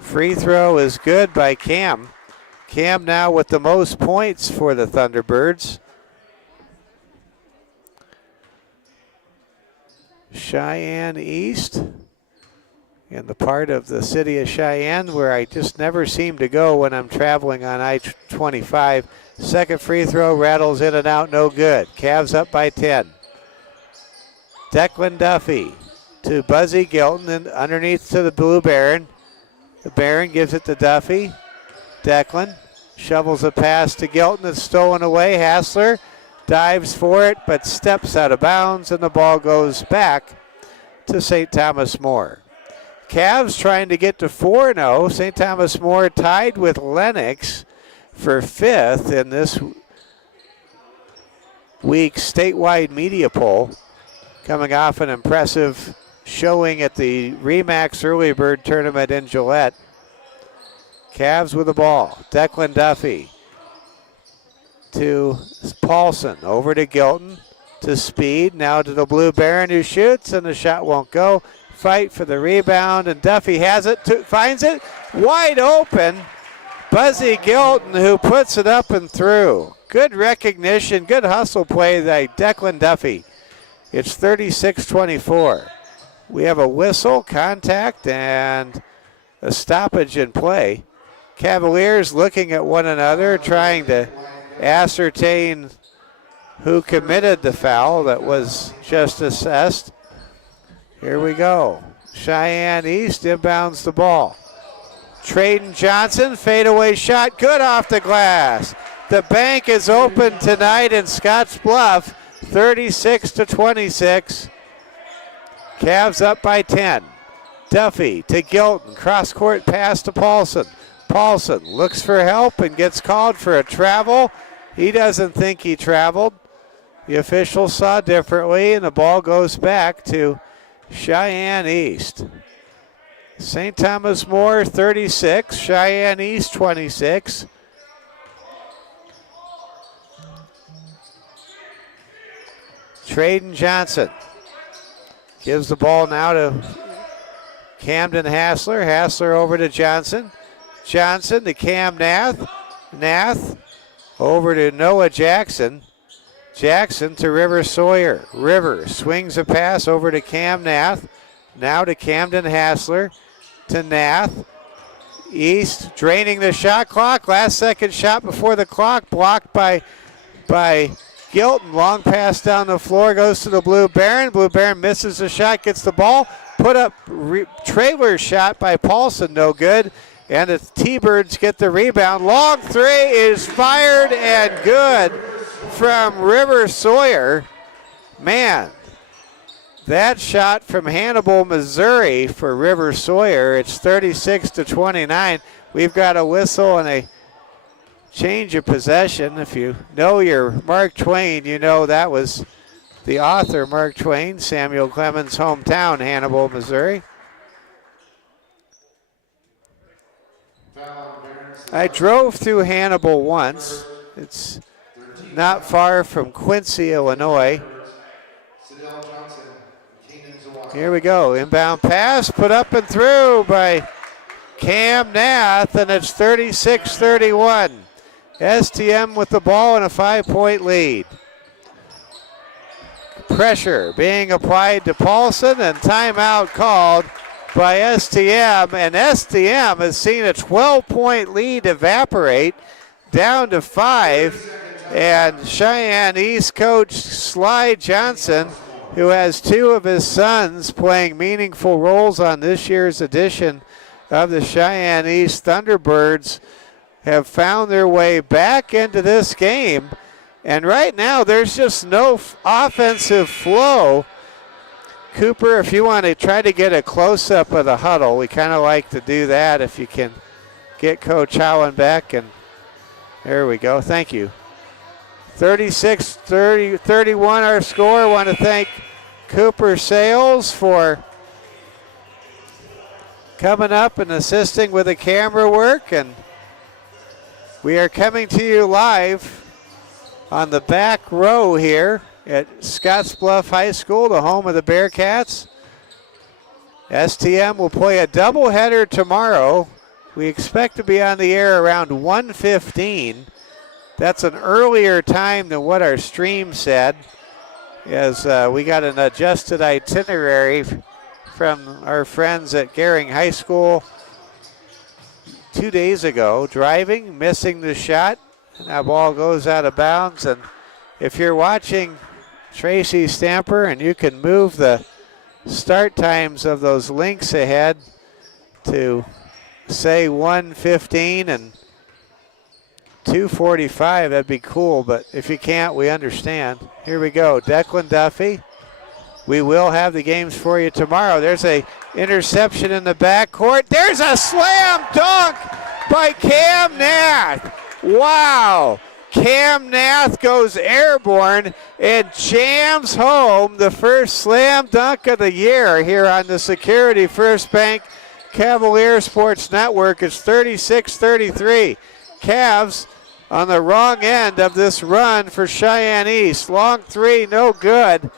Free throw is good by Cam. Cam now with the most points for the Thunderbirds. Cheyenne East in the part of the city of Cheyenne where I just never seem to go when I'm traveling on I-25. Second free throw rattles in and out, no good. Cavs up by 10. Declan Duffy to Buzzy Gilton and underneath to the Blue Baron. The Baron gives it to Duffy. Declan shovels a pass to Gilton. It's stolen away. Hassler dives for it but steps out of bounds and the ball goes back to St. Thomas More. Cavs trying to get to 4-0. St. Thomas More tied with Lennox for 5th in this week's statewide media poll, coming off an impressive showing at the Remax Early Bird Tournament in Gillette. Cavs with the ball. Declan Duffy to Paulson, over to Gilton, to Speed, now to the Blue Baron who shoots, and the shot won't go. Fight for the rebound, and Duffy has it, finds it, wide open. Buzzy Gilton who puts it up and through. Good recognition, good hustle play by Declan Duffy. It's 36-24. We have a whistle, contact, and a stoppage in play. Cavaliers looking at one another, trying to ascertain who committed the foul that was just assessed. Here we go. Cheyenne East inbounds the ball. Traden Johnson, fadeaway shot, good off the glass. The bank is open tonight in Scotts Bluff, 36-26. Cavs up by 10. Duffy to Gilton, cross-court pass to Paulson. Paulson looks for help and gets called for a travel. He doesn't think he traveled. The official saw differently, and the ball goes back to Cheyenne East. St. Thomas More 36, Cheyenne East 26. Traden Johnson gives the ball now to Camden Hassler. Hassler over to Johnson. Johnson to Cam Nath. Nath over to Noah Jackson. Jackson to River Sawyer. River swings a pass over to Cam Nath. Now to Camden Hassler. To Nath. East draining the shot clock. Last second shot before the clock. Blocked by Gilton. Long pass down the floor. Goes to the Blue Baron. Blue Baron misses the shot. Gets the ball. Put up trailer shot by Paulson. No good. And the T-Birds get the rebound. Long three is fired and good from River Sawyer. Man, that shot from Hannibal, Missouri for River Sawyer. It's 36-29. We've got a whistle and a change of possession. If you know your Mark Twain, you know that was the author, Mark Twain, Samuel Clemens' hometown, Hannibal, Missouri. I drove through Hannibal once. It's not far from Quincy, Illinois. Here we go. Inbound pass put up and through by Cam Nath, and it's 36-31. STM with the ball and a 5-point lead. Pressure being applied to Paulson, and timeout called by STM, and STM has seen a 12-point lead evaporate down to 5, and Cheyenne East coach Sly Johnson, who has 2 of his sons playing meaningful roles on this year's edition of the Cheyenne East Thunderbirds, have found their way back into this game, and right now there's just no offensive flow. Cooper, if you want to try to get a close-up of the huddle, we kind of like to do that if you can get Coach Howland back. And there we go. Thank you. 36-31 our score. I want to thank Cooper Sales for coming up and assisting with the camera work. And we are coming to you live on the back row here at Scottsbluff High School, the home of the Bearcats. STM will play a doubleheader tomorrow. We expect to be on the air around 1:15. That's an earlier time than what our stream said, as we got an adjusted itinerary from our friends at Gering High School 2 days ago. Driving, missing the shot. And that ball goes out of bounds. And if you're watching Tracy Stamper and you can move the start times of those links ahead to say 1:15 and 2:45, that'd be cool, but if you can't, we understand. Here we go, Declan Duffy. We will have the games for you tomorrow. There's a interception in the backcourt. There's a slam dunk by Cam Nath. Wow. Cam Nath goes airborne and jams home the first slam dunk of the year here on the Security First Bank Cavalier Sports Network. It's 36-33. Cavs on the wrong end of this run for Cheyenne East. Long three, no good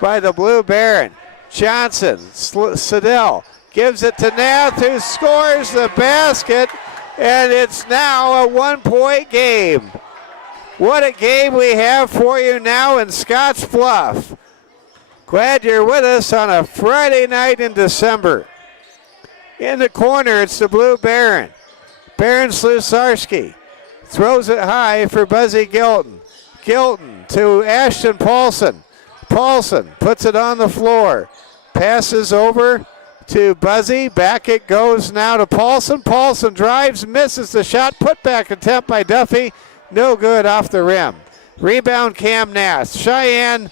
by the Blue Baron. Johnson, Siddell gives it to Nath, who scores the basket, and it's now a 1-point game. What a game we have for you now in Scotts Bluff. Glad you're with us on a Friday night in December. In the corner, it's the Blue Baron. Baron Slusarski throws it high for Buzzy Gilton. Gilton to Ashton Paulson. Paulson puts it on the floor. Passes over to Buzzy. Back it goes now to Paulson. Paulson drives, misses the shot. Putback attempt by Duffy. No good off the rim. Rebound Cam Nath. Cheyenne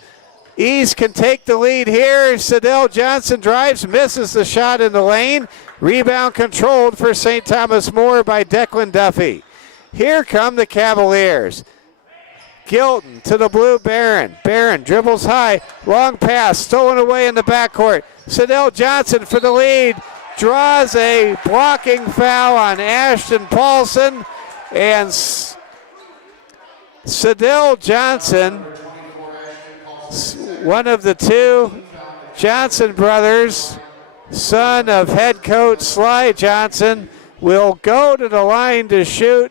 East can take the lead here. Siddell Johnson drives, misses the shot in the lane. Rebound controlled for St. Thomas More by Declan Duffy. Here come the Cavaliers. Gilton to the Blue Baron. Baron dribbles high. Long pass stolen away in the backcourt. Siddell Johnson for the lead. Draws a blocking foul on Ashton Paulson. And Siddell Johnson, one of the two Johnson brothers, son of head coach Sly Johnson, will go to the line to shoot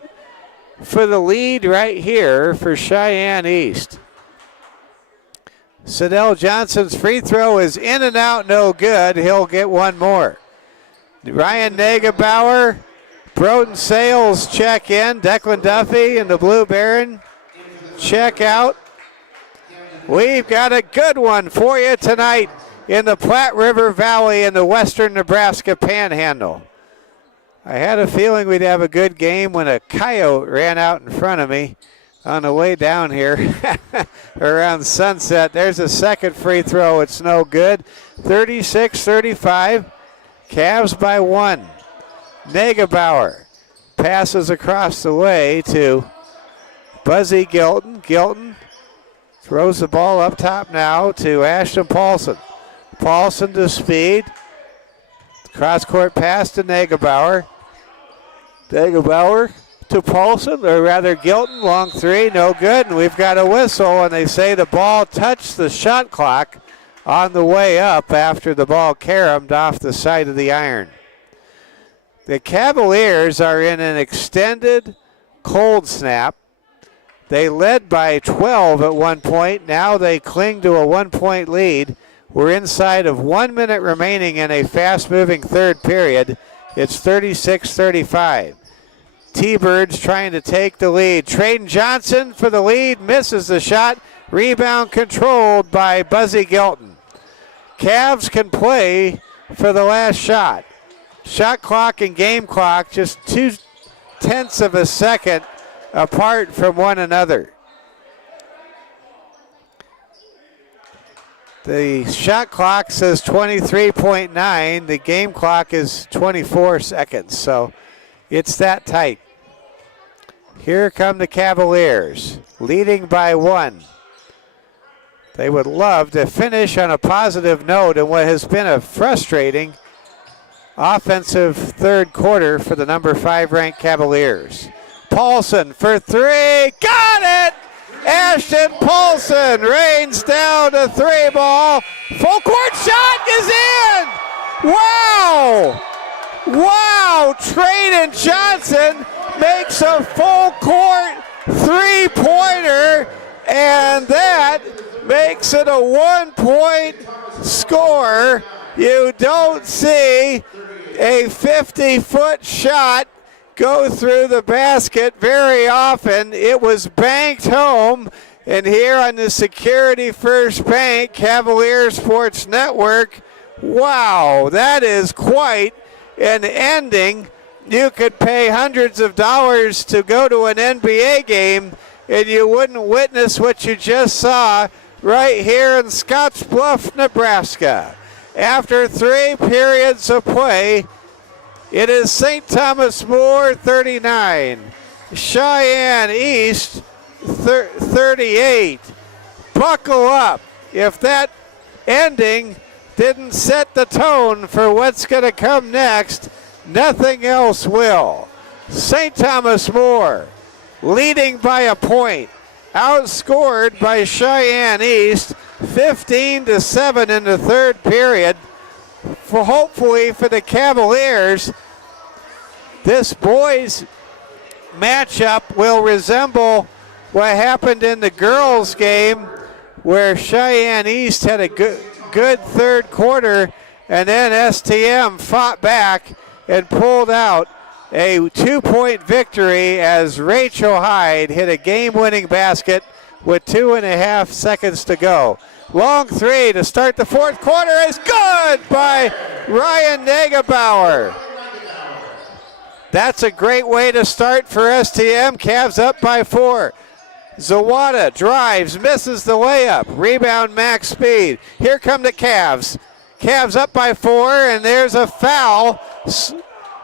for the lead right here for Cheyenne East. Siddell Johnson's free throw is in and out, no good. He'll get one more. Ryan Negebauer, Broden Sales check in. Declan Duffy and the Blue Baron check out. We've got a good one for you tonight in the Platte River Valley in the western Nebraska Panhandle. I had a feeling we'd have a good game when a coyote ran out in front of me on the way down here around sunset. There's a second free throw. It's no good. 36-35. Cavs by one. Negebauer passes across the way to Buzzy Gilton. Gilton throws the ball up top now to Ashton Paulson. Paulson to speed. Cross-court pass to Negebauer. Negebauer to Paulson, or rather Gilton. Long three, no good. And we've got a whistle, and they say the ball touched the shot clock on the way up after the ball caromed off the side of the iron. The Cavaliers are in an extended cold snap. They led by 12 at one point. Now they cling to a 1-point lead. We're inside of 1 minute remaining in a fast-moving third period. It's 36-35. T-Birds trying to take the lead. Trayden Johnson for the lead, misses the shot. Rebound controlled by Buzzy Gilton. Cavs can play for the last shot. Shot clock and game clock just 0.2 of a second apart from one another. The shot clock says 23.9. The game clock is 24 seconds, so it's that tight. Here come the Cavaliers, leading by one. They would love to finish on a positive note in what has been a frustrating offensive third quarter for the number 5 ranked Cavaliers. Paulson for three, got it! Ashton Paulson rains down a three ball. Full court shot is in! Wow! Wow! Trayden Johnson makes a full court three-pointer, and that makes it a 1-point score You don't see a 50-foot shot go through the basket very often. It was banked home. And here on the Security First Bank Cavalier Sports Network, wow, that is quite an ending. You could pay hundreds of dollars to go to an NBA game, and you wouldn't witness what you just saw right here in Scottsbluff, Nebraska. After 3 periods of play, it is St. Thomas More 39, Cheyenne East 38. Buckle up. If that ending didn't set the tone for what's going to come next, nothing else will. St. Thomas More leading by a point, outscored by Cheyenne East 15-7 in the third period. Hopefully for the Cavaliers, this boys matchup will resemble what happened in the girls' game, where Cheyenne East had a good third quarter, and then STM fought back and pulled out a 2-point victory as Rachel Hyde hit a game-winning basket with 2.5 seconds to go. Long three to start the fourth quarter is good by Ryan Negebauer. That's a great way to start for STM. Cavs up by 4. Zawada drives, misses the layup. Rebound, max speed. Here come the Cavs. Cavs up by 4, and there's a foul.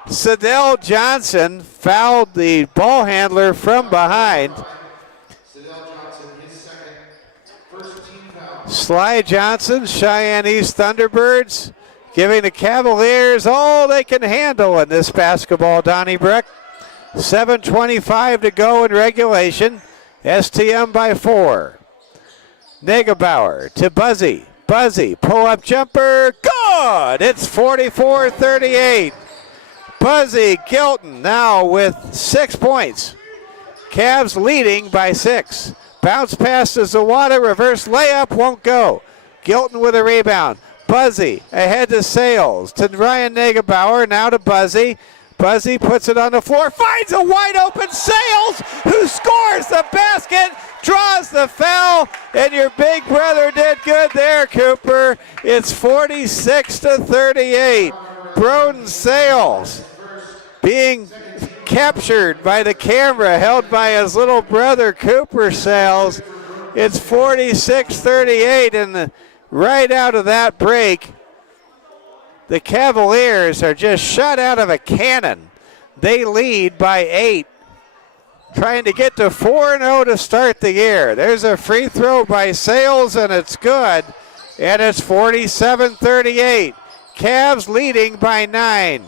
Sidell Johnson fouled the ball handler from behind. Sly Johnson, Cheyenne East Thunderbirds, giving the Cavaliers all they can handle in this basketball, Donnybrook. 7:25 to go in regulation. STM by 4. Negebauer to Buzzy. Buzzy, pull-up jumper, good! It's 44-38. Buzzy Gilton now with 6 points. Cavs leading by 6. Bounce pass to Zawada, reverse layup, won't go. Gilton with a rebound. Buzzy ahead to Sales, to Ryan Negebauer, now to Buzzy. Buzzy puts it on the floor, finds a wide open Sales, who scores the basket, draws the foul, and your big brother did good there, Cooper. It's 46-38. Broden Sales being captured by the camera, held by his little brother, Cooper Sales. It's 46-38, and right out of that break, the Cavaliers are just shot out of a cannon. They lead by 8, trying to get to 4-0 to start the year. There's a free throw by Sales, and it's good, and it's 47-38. Cavs leading by 9.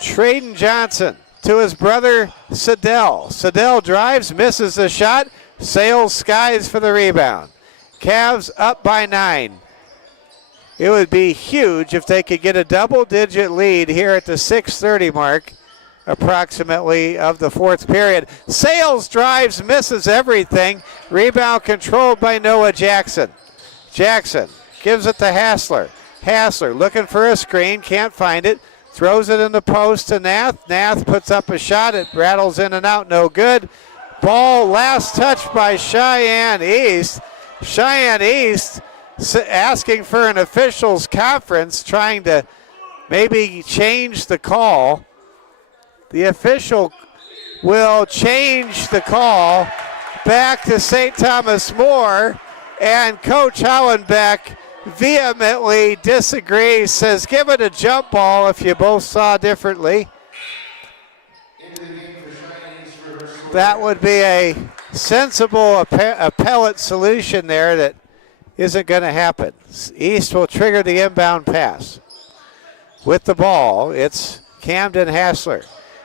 Traden Johnson to his brother Sidell. Sidell drives, misses the shot. Sales skies for the rebound. Cavs up by 9. It would be huge if they could get a double-digit lead here at the 6:30 mark, approximately, of the fourth period. Sales drives, misses everything. Rebound controlled by Noah Jackson. Jackson gives it to Hassler. Hassler looking for a screen, can't find it. Throws it in the post to Nath. Nath puts up a shot. It rattles in and out, no good. Ball last touch by Cheyenne East. Cheyenne East asking for an officials conference, trying to maybe change the call. The official will change the call back to St. Thomas More, and Coach Hollenbeck vehemently disagrees, says give it a jump ball if you both saw differently. That would be a sensible appellate solution there that isn't going to happen. East will trigger the inbound pass. With the ball, it's Camden Hassler.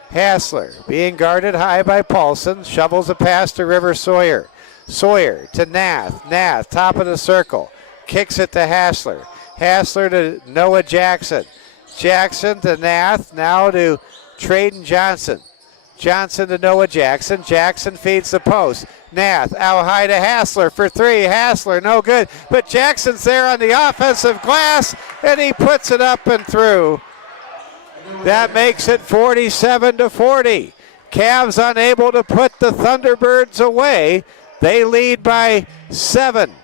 Hassler being guarded high by Paulson, shovels a pass to River Sawyer. Sawyer to Nath. Nath, top of the circle. Kicks it to Hassler. Hassler to Noah Jackson. Jackson to Nath, now to Traden Johnson. Johnson to Noah Jackson. Jackson feeds the post. Nath out high to Hassler for three. Hassler, no good. But Jackson's there on the offensive glass, and he puts it up and through. That makes it 47-40. Cavs unable to put the Thunderbirds away. They lead by 7.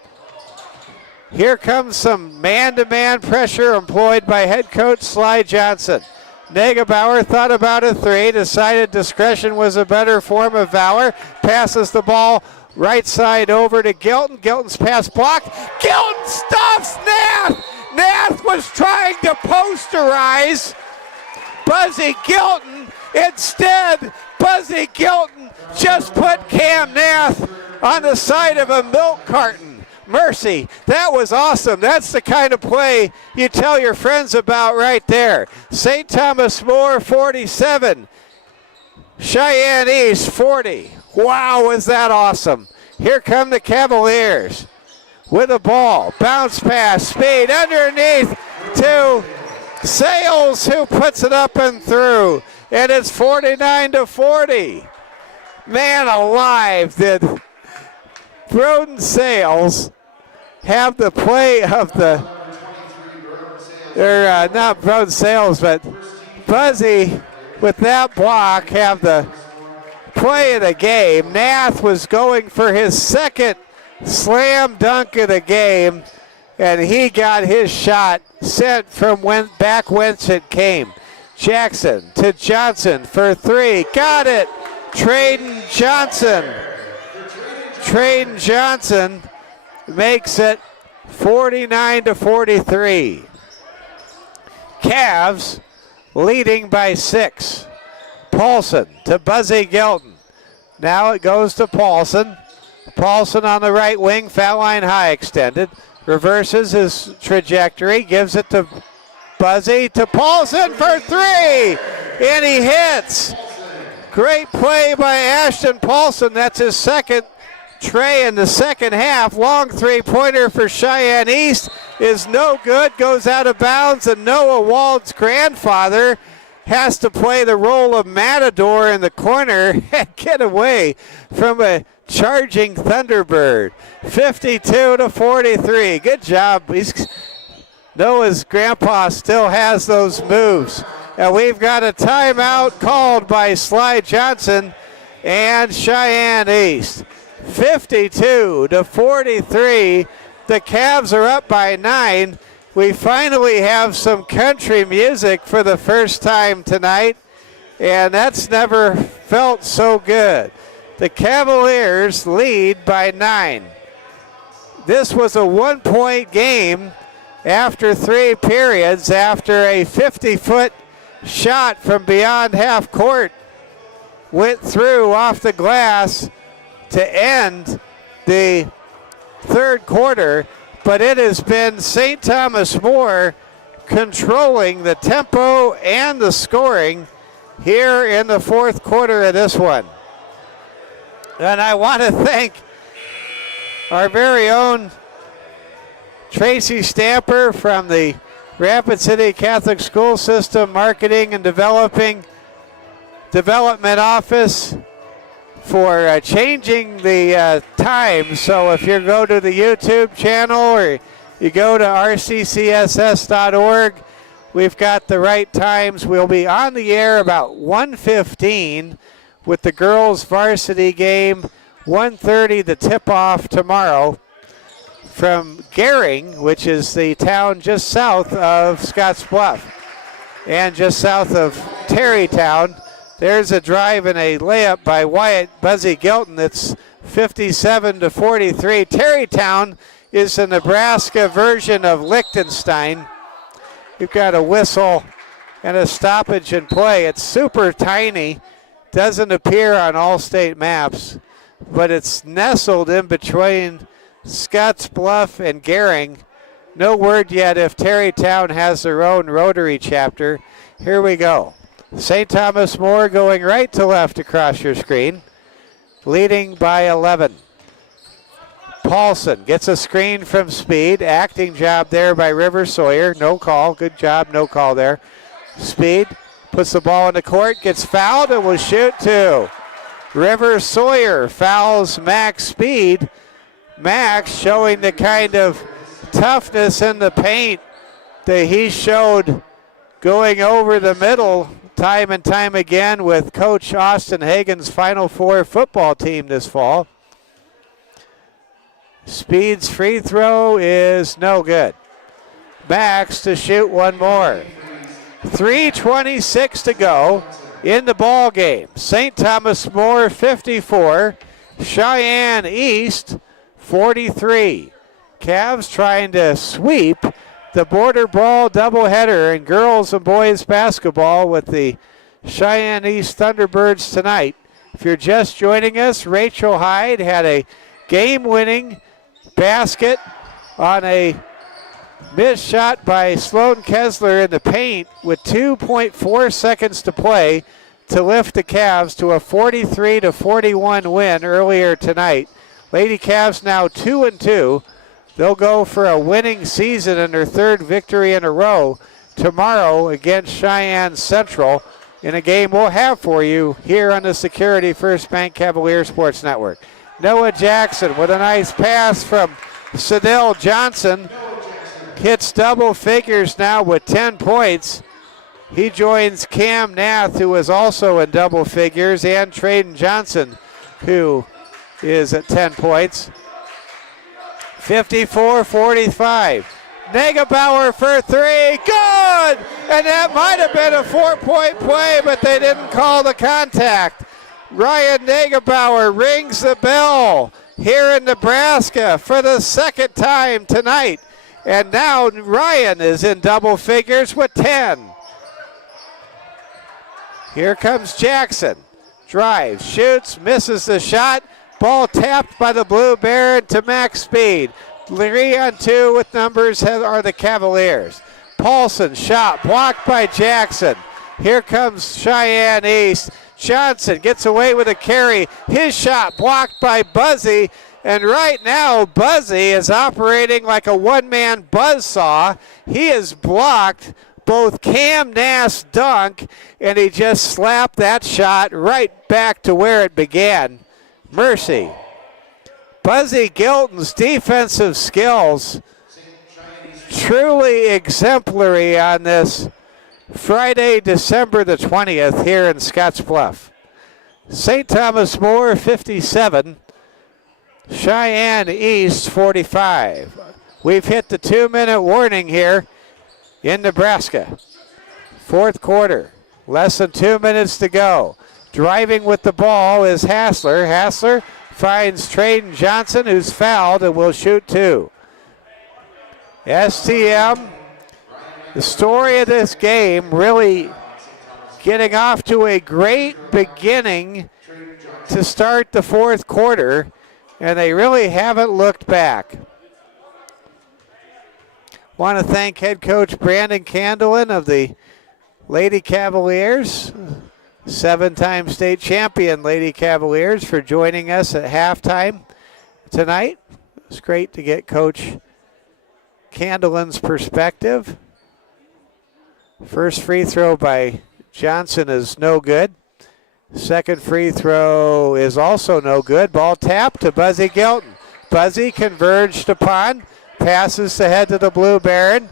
Here comes some man-to-man pressure employed by head coach Sly Johnson. Negebauer thought about a three, decided discretion was a better form of valor. Passes the ball right side over to Gilton. Gilton's pass blocked. Gilton stops Nath. Nath was trying to posterize Buzzy Gilton. Instead, Buzzy Gilton just put Cam Nath on the side of a milk carton. Mercy, that was awesome. That's the kind of play you tell your friends about right there. St. Thomas More 47, Cheyenne East 40. Wow, was that awesome. Here come the Cavaliers with the ball. Bounce pass, speed underneath to Sales, who puts it up and through. And it's 49-40. Man alive, did Broden Sales have the play of the, or not Broden Sales, but Buzzy with that block have the play of the game. Nath was going for his second slam dunk of the game, and he got his shot sent from back whence it came. Jackson to Johnson for three. Got it. Traden Johnson. Traden Johnson makes it 49-43. Cavs leading by 6. Paulson to Buzzy Gilton. Now it goes to Paulson. Paulson on the right wing, foul line high extended. Reverses his trajectory, gives it to Buzzy, to Paulson for three, and he hits. Great play by Ashton Paulson. That's his second tray in the second half. Long three-pointer for Cheyenne East is no good, goes out of bounds, and Noah Wald's grandfather has to play the role of matador in the corner and get away from a charging Thunderbird. 52-43. Good job. Noah's grandpa still has those moves. And we've got a timeout called by Sly Johnson and Cheyenne East. 52-43. The Cavs are up by 9. We finally have some country music for the first time tonight, and that's never felt so good. The Cavaliers lead by 9. This was a 1-point game after 3 periods, after a 50-foot shot from beyond half court went through off the glass to end the third quarter. But it has been St. Thomas More controlling the tempo and the scoring here in the fourth quarter of this one. And I want to thank our very own Tracy Stamper from the Rapid City Catholic School System Marketing and Development Office for changing the time. So if you go to the YouTube channel or you go to rccss.org, we've got the right times. We'll be on the air about 1:15 with the girls varsity game, 1:30 the tip-off tomorrow from Gering, which is the town just south of Scottsbluff and just south of Terrytown. There's a drive and a layup by Wyatt Buzzy Gilton. It's 57-43. Terrytown is the Nebraska version of Liechtenstein. You've got a whistle and a stoppage in play. It's super tiny. Doesn't appear on all state maps, but it's nestled in between Scottsbluff and Gering. No word yet if Terrytown has their own Rotary chapter. Here we go. St. Thomas More going right to left across your screen, leading by 11. Paulson gets a screen from Speed. Acting job there by River Sawyer. No call. Good job. No call there. Speed puts the ball in the court, gets fouled, and will shoot two. River Sawyer fouls Max Speed. Max showing the kind of toughness in the paint that he showed going over the middle time and time again with Coach Austin Hagen's Final Four football team this fall. Speed's free throw is no good. Max to shoot one more. 3:26 to go in the ball game. St. Thomas More 54, Cheyenne East 43. Cavs trying to sweep the border ball doubleheader in girls and boys basketball with the Cheyenne East Thunderbirds tonight. If you're just joining us, Rachel Hyde had a game-winning basket on a missed shot by Sloan Kessler in the paint with 2.4 seconds to play to lift the Cavs to a 43-41 win earlier tonight. Lady Cavs now 2-2. They'll go for a winning season and their third victory in a row tomorrow against Cheyenne Central in a game we'll have for you here on the Security First Bank Cavalier Sports Network. Noah Jackson with a nice pass from Sadell Johnson. Hits double figures now with 10 points. He joins Cam Nath, who is also in double figures, and Traden Johnson, who is at 10 points. 54-45. Negebauer for three. Good! And that might have been a 4-point play, but they didn't call the contact. Ryan Negebauer rings the bell here in Nebraska for the second time tonight. And now Ryan is in double figures with 10. Here comes Jackson. Drives, shoots, misses the shot. Ball tapped by the Blue Baron to Max Speed. 3-on-2 with numbers are the Cavaliers. Paulson shot blocked by Jackson. Here comes Cheyenne East. Johnson gets away with a carry. His shot blocked by Buzzy. And right now, Buzzy is operating like a one-man buzzsaw. He has blocked both Cam Nass' dunk, and he just slapped that shot right back to where it began. Mercy. Buzzy Gilton's defensive skills truly exemplary on this Friday, December the 20th here in Scottsbluff. St. Thomas More 57, Cheyenne East 45. We've hit the 2-minute warning here in Nebraska. Fourth quarter, less than 2 minutes to go. Driving with the ball is Hassler. Hassler finds Traden Johnson, who's fouled and will shoot two. STM, the story of this game, really getting off to a great beginning to start the fourth quarter, and they really haven't looked back. Want to thank head coach Brandon Candelin of the Lady Cavaliers, 7-time state champion Lady Cavaliers, for joining us at halftime tonight. It's great to get Coach Candelin's perspective. First free throw by Johnson is no good. Second free throw is also no good. Ball tapped to Buzzy Gilton. Buzzy converged upon, passes ahead to the Blue Baron.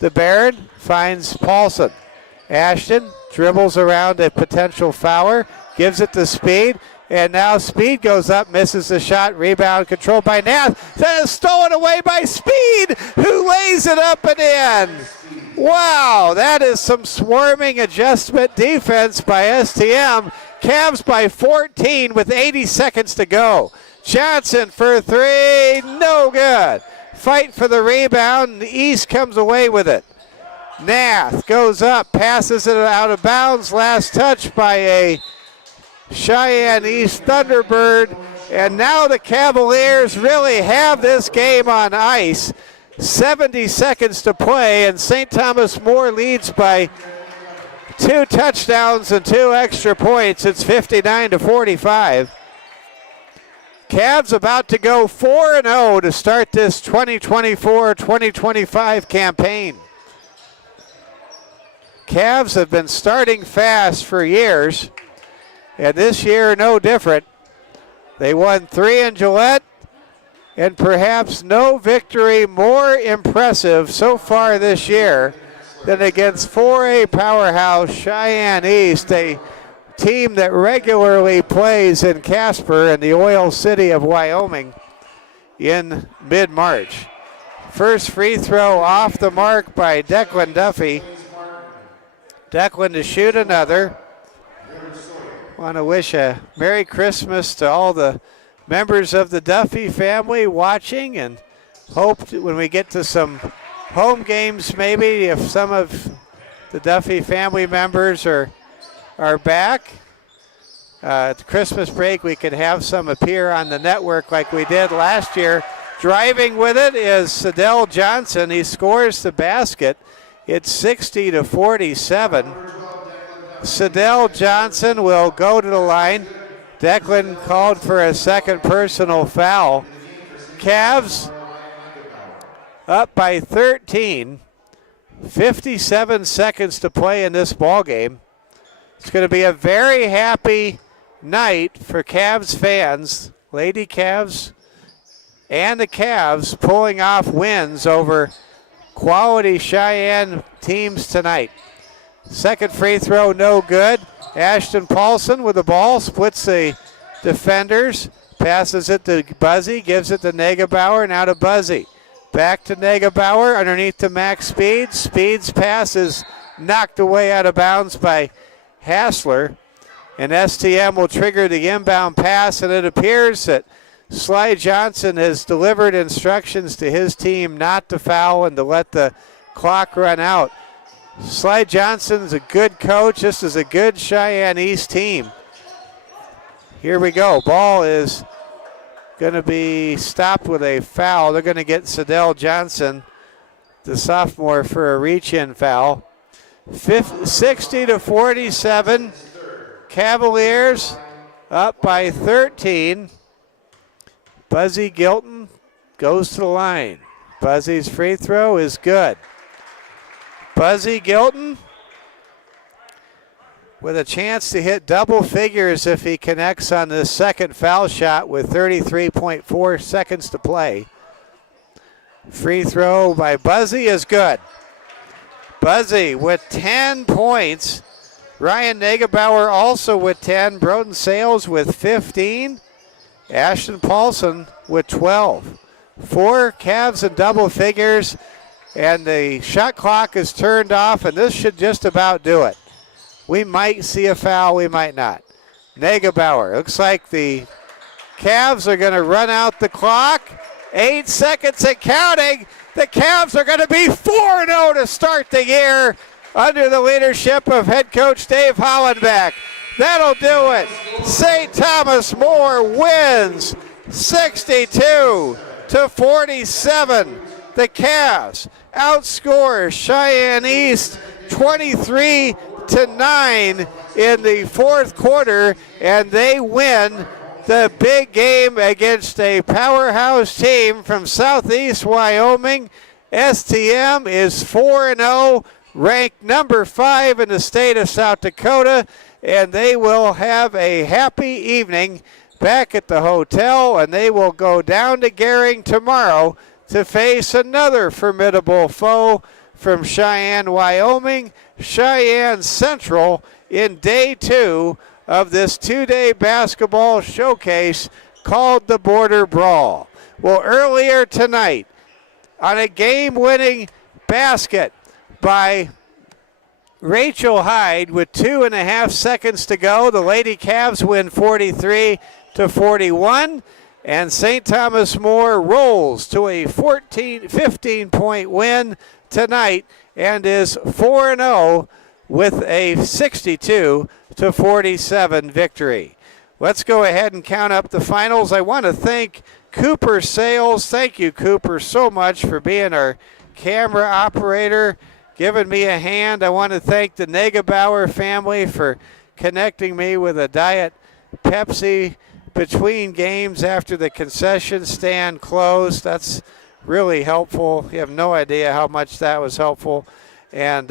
The Baron finds Paulson. Ashton dribbles around a potential fouler, gives it to Speed, and now Speed goes up, misses the shot, rebound controlled by Nath. Then it's stolen away by Speed, who lays it up and in. Wow, that is some swarming adjustment defense by STM. Cavs by 14 with 80 seconds to go. Johnson for three, no good. Fight for the rebound, and the East comes away with it. Nath goes up, passes it out of bounds. Last touch by a Cheyenne East Thunderbird. And now the Cavaliers really have this game on ice. 70 seconds to play, and St. Thomas More leads by 2 touchdowns and 2 extra points. It's 59-45. Cavs about to go 4-0 to start this 2024-2025 campaign. Cavs have been starting fast for years, and this year no different. They won 3 in Gillette, and perhaps no victory more impressive so far this year than against 4A powerhouse Cheyenne East, a team that regularly plays in Casper and the oil city of Wyoming in mid-March. First free throw off the mark by Declan Duffy. Declan to shoot another. Want to wish a Merry Christmas to all the members of the Duffy family watching, and hope when we get to some home games, maybe if some of the Duffy family members are back at the Christmas break, we could have some appear on the network like we did last year. Driving with it is Sidell Johnson. He scores the basket. It's 60-47. Sidell Johnson will go to the line. Declan called for a second personal foul. Cavs up by 13. 57 seconds to play in this ball game. It's going to be a very happy night for Cavs fans. Lady Cavs and the Cavs pulling off wins over quality Cheyenne teams tonight. Second free throw, no good. Ashton Paulson with the ball, splits the defenders, passes it to Buzzy, gives it to Negebauer, now to Buzzy. Back to Negebauer, underneath to Max Speed. Speed's pass is knocked away out of bounds by Hassler. And STM will trigger the inbound pass, and it appears that Sly Johnson has delivered instructions to his team not to foul and to let the clock run out. Sly Johnson's a good coach. This is a good Cheyenne East team. Here we go. Ball is going to be stopped with a foul. They're going to get Sidell Johnson, the sophomore, for a reach-in foul. 60-47. Cavaliers up by 13. Buzzy Gilton goes to the line. Buzzy's free throw is good. Buzzy Gilton with a chance to hit double figures if he connects on this second foul shot with 33.4 seconds to play. Free throw by Buzzy is good. Buzzy with 10 points. Ryan Negebauer also with 10. Broden Sales with 15. Ashton Paulson with 12. 4 Cavs in double figures, and the shot clock is turned off, and this should just about do it. We might see a foul, we might not. Negebauer, looks like the Cavs are going to run out the clock. 8 seconds and counting. The Cavs are going to be 4-0 to start the year under the leadership of head coach Dave Hollenbeck. That'll do it. St. Thomas More wins 62-47. The Cavs outscore Cheyenne East 23-9 in the fourth quarter, and they win the big game against a powerhouse team from southeast Wyoming. STM is 4-0, ranked number 5 in the state of South Dakota, and they will have a happy evening back at the hotel, and they will go down to Gering tomorrow to face another formidable foe from Cheyenne, Wyoming, Cheyenne Central, in day 2 of this 2-day basketball showcase called the Border Brawl. Well, earlier tonight, on a game-winning basket by Rachel Hyde with 2.5 seconds to go, the Lady Cavs win 43-41, and St. Thomas More rolls to a 15-point win tonight and is 4-0 with a 62-47 victory. Let's go ahead and count up the finals. I want to thank Cooper Sales. Thank you, Cooper, so much for being our camera operator, giving me a hand. I want to thank the Negebauer family for connecting me with a Diet Pepsi between games after the concession stand closed. That's really helpful. You have no idea how much that was helpful. And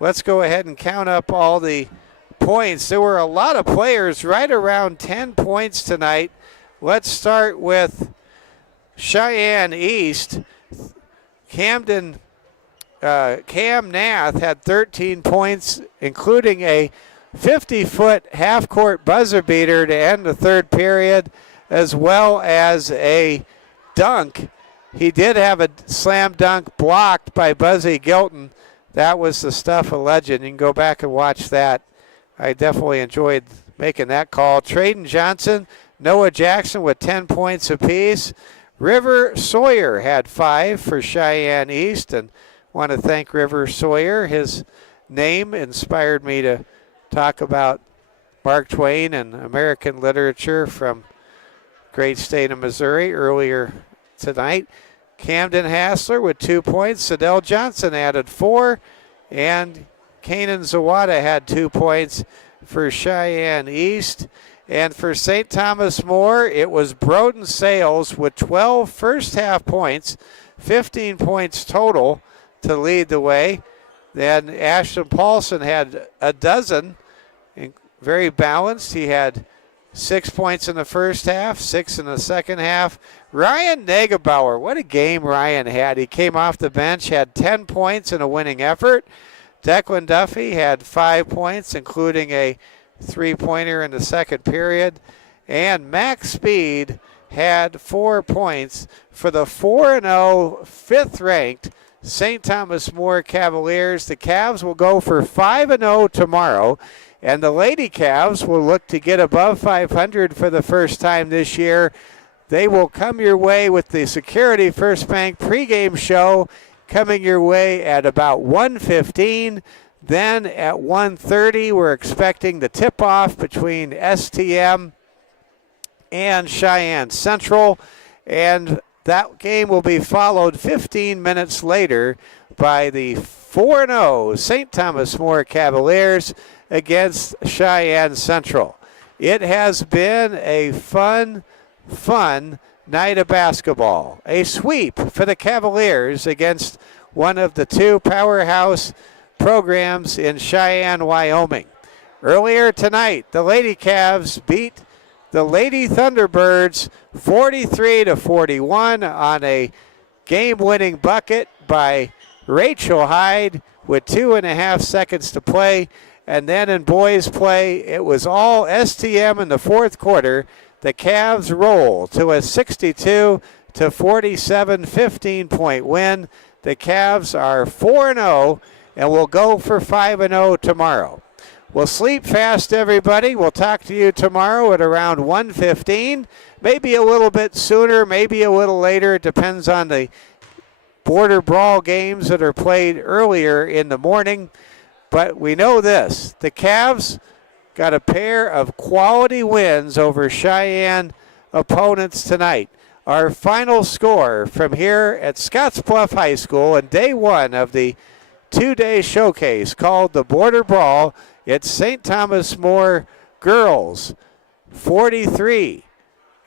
let's go ahead and count up all the points. There were a lot of players, right around 10 points tonight. Let's start with Cheyenne East. Cam Nath had 13 points, including a 50-foot half-court buzzer beater to end the third period, as well as a dunk. He did have a slam dunk blocked by Buzzy Gilton. That was the stuff of legend. You can go back and watch that. I definitely enjoyed making that call. Traden Johnson, Noah Jackson with 10 points apiece. River Sawyer had 5 for Cheyenne East, and want to thank River Sawyer. His name inspired me to talk about Mark Twain and American literature from great state of Missouri earlier tonight. Camden Hassler with 2 points. Sadell Johnson added 4, and Kanan Zawada had 2 points for Cheyenne East. And for St. Thomas More, it was Broden Sales with 12 first-half points, 15 points total to lead the way. Then Ashton Paulson had a dozen, very balanced. He had 6 points in the first half, 6 in the second half. Ryan Negebauer, what a game Ryan had. He came off the bench, had 10 points in a winning effort. Declan Duffy had 5 points, including a 3-pointer in the second period. And Max Speed had 4 points for the 4-0, 5th-ranked St. Thomas More Cavaliers. The Cavs will go for 5-0 tomorrow, and the Lady Cavs will look to get above 500 for the first time this year. They will come your way with the Security First Bank pregame show coming your way at about 1:15. Then at 1:30, we're expecting the tip-off between STM and Cheyenne Central, and that game will be followed 15 minutes later by the 4-0 St. Thomas More Cavaliers against Cheyenne Central. It has been a fun night of basketball. A sweep for the Cavaliers against one of the 2 powerhouse programs in Cheyenne, Wyoming. Earlier tonight, the Lady Cavs beat the Lady Thunderbirds 43-41 on a game-winning bucket by Rachel Hyde with 2.5 seconds to play. And then in boys play, it was all STM in the fourth quarter. The Cavs roll to a 62-47 15-point win. The Cavs are 4-0 and will go for 5-0 tomorrow. Well, sleep fast, everybody. We'll talk to you tomorrow at around 1:15. Maybe a little bit sooner, maybe a little later. It depends on the border brawl games that are played earlier in the morning. But we know this. The Cavs got a pair of quality wins over Cheyenne opponents tonight. Our final score from here at Scottsbluff High School in day 1 of the 2-day showcase called the Border Brawl. It's St. Thomas More girls 43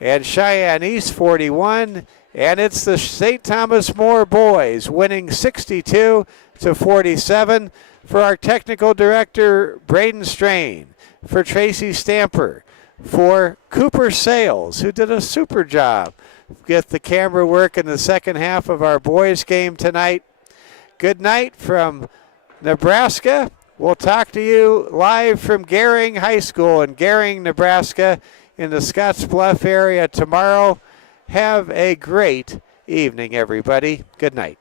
and Cheyenne East 41. And it's the St. Thomas More boys winning 62-47. For our technical director, Braden Strain, for Tracy Stamper, for Cooper Sales, who did a super job with the camera work in the second half of our boys game tonight. Good night from Nebraska. We'll talk to you live from Gering High School in Gering, Nebraska, in the Scottsbluff area tomorrow. Have a great evening, everybody. Good night.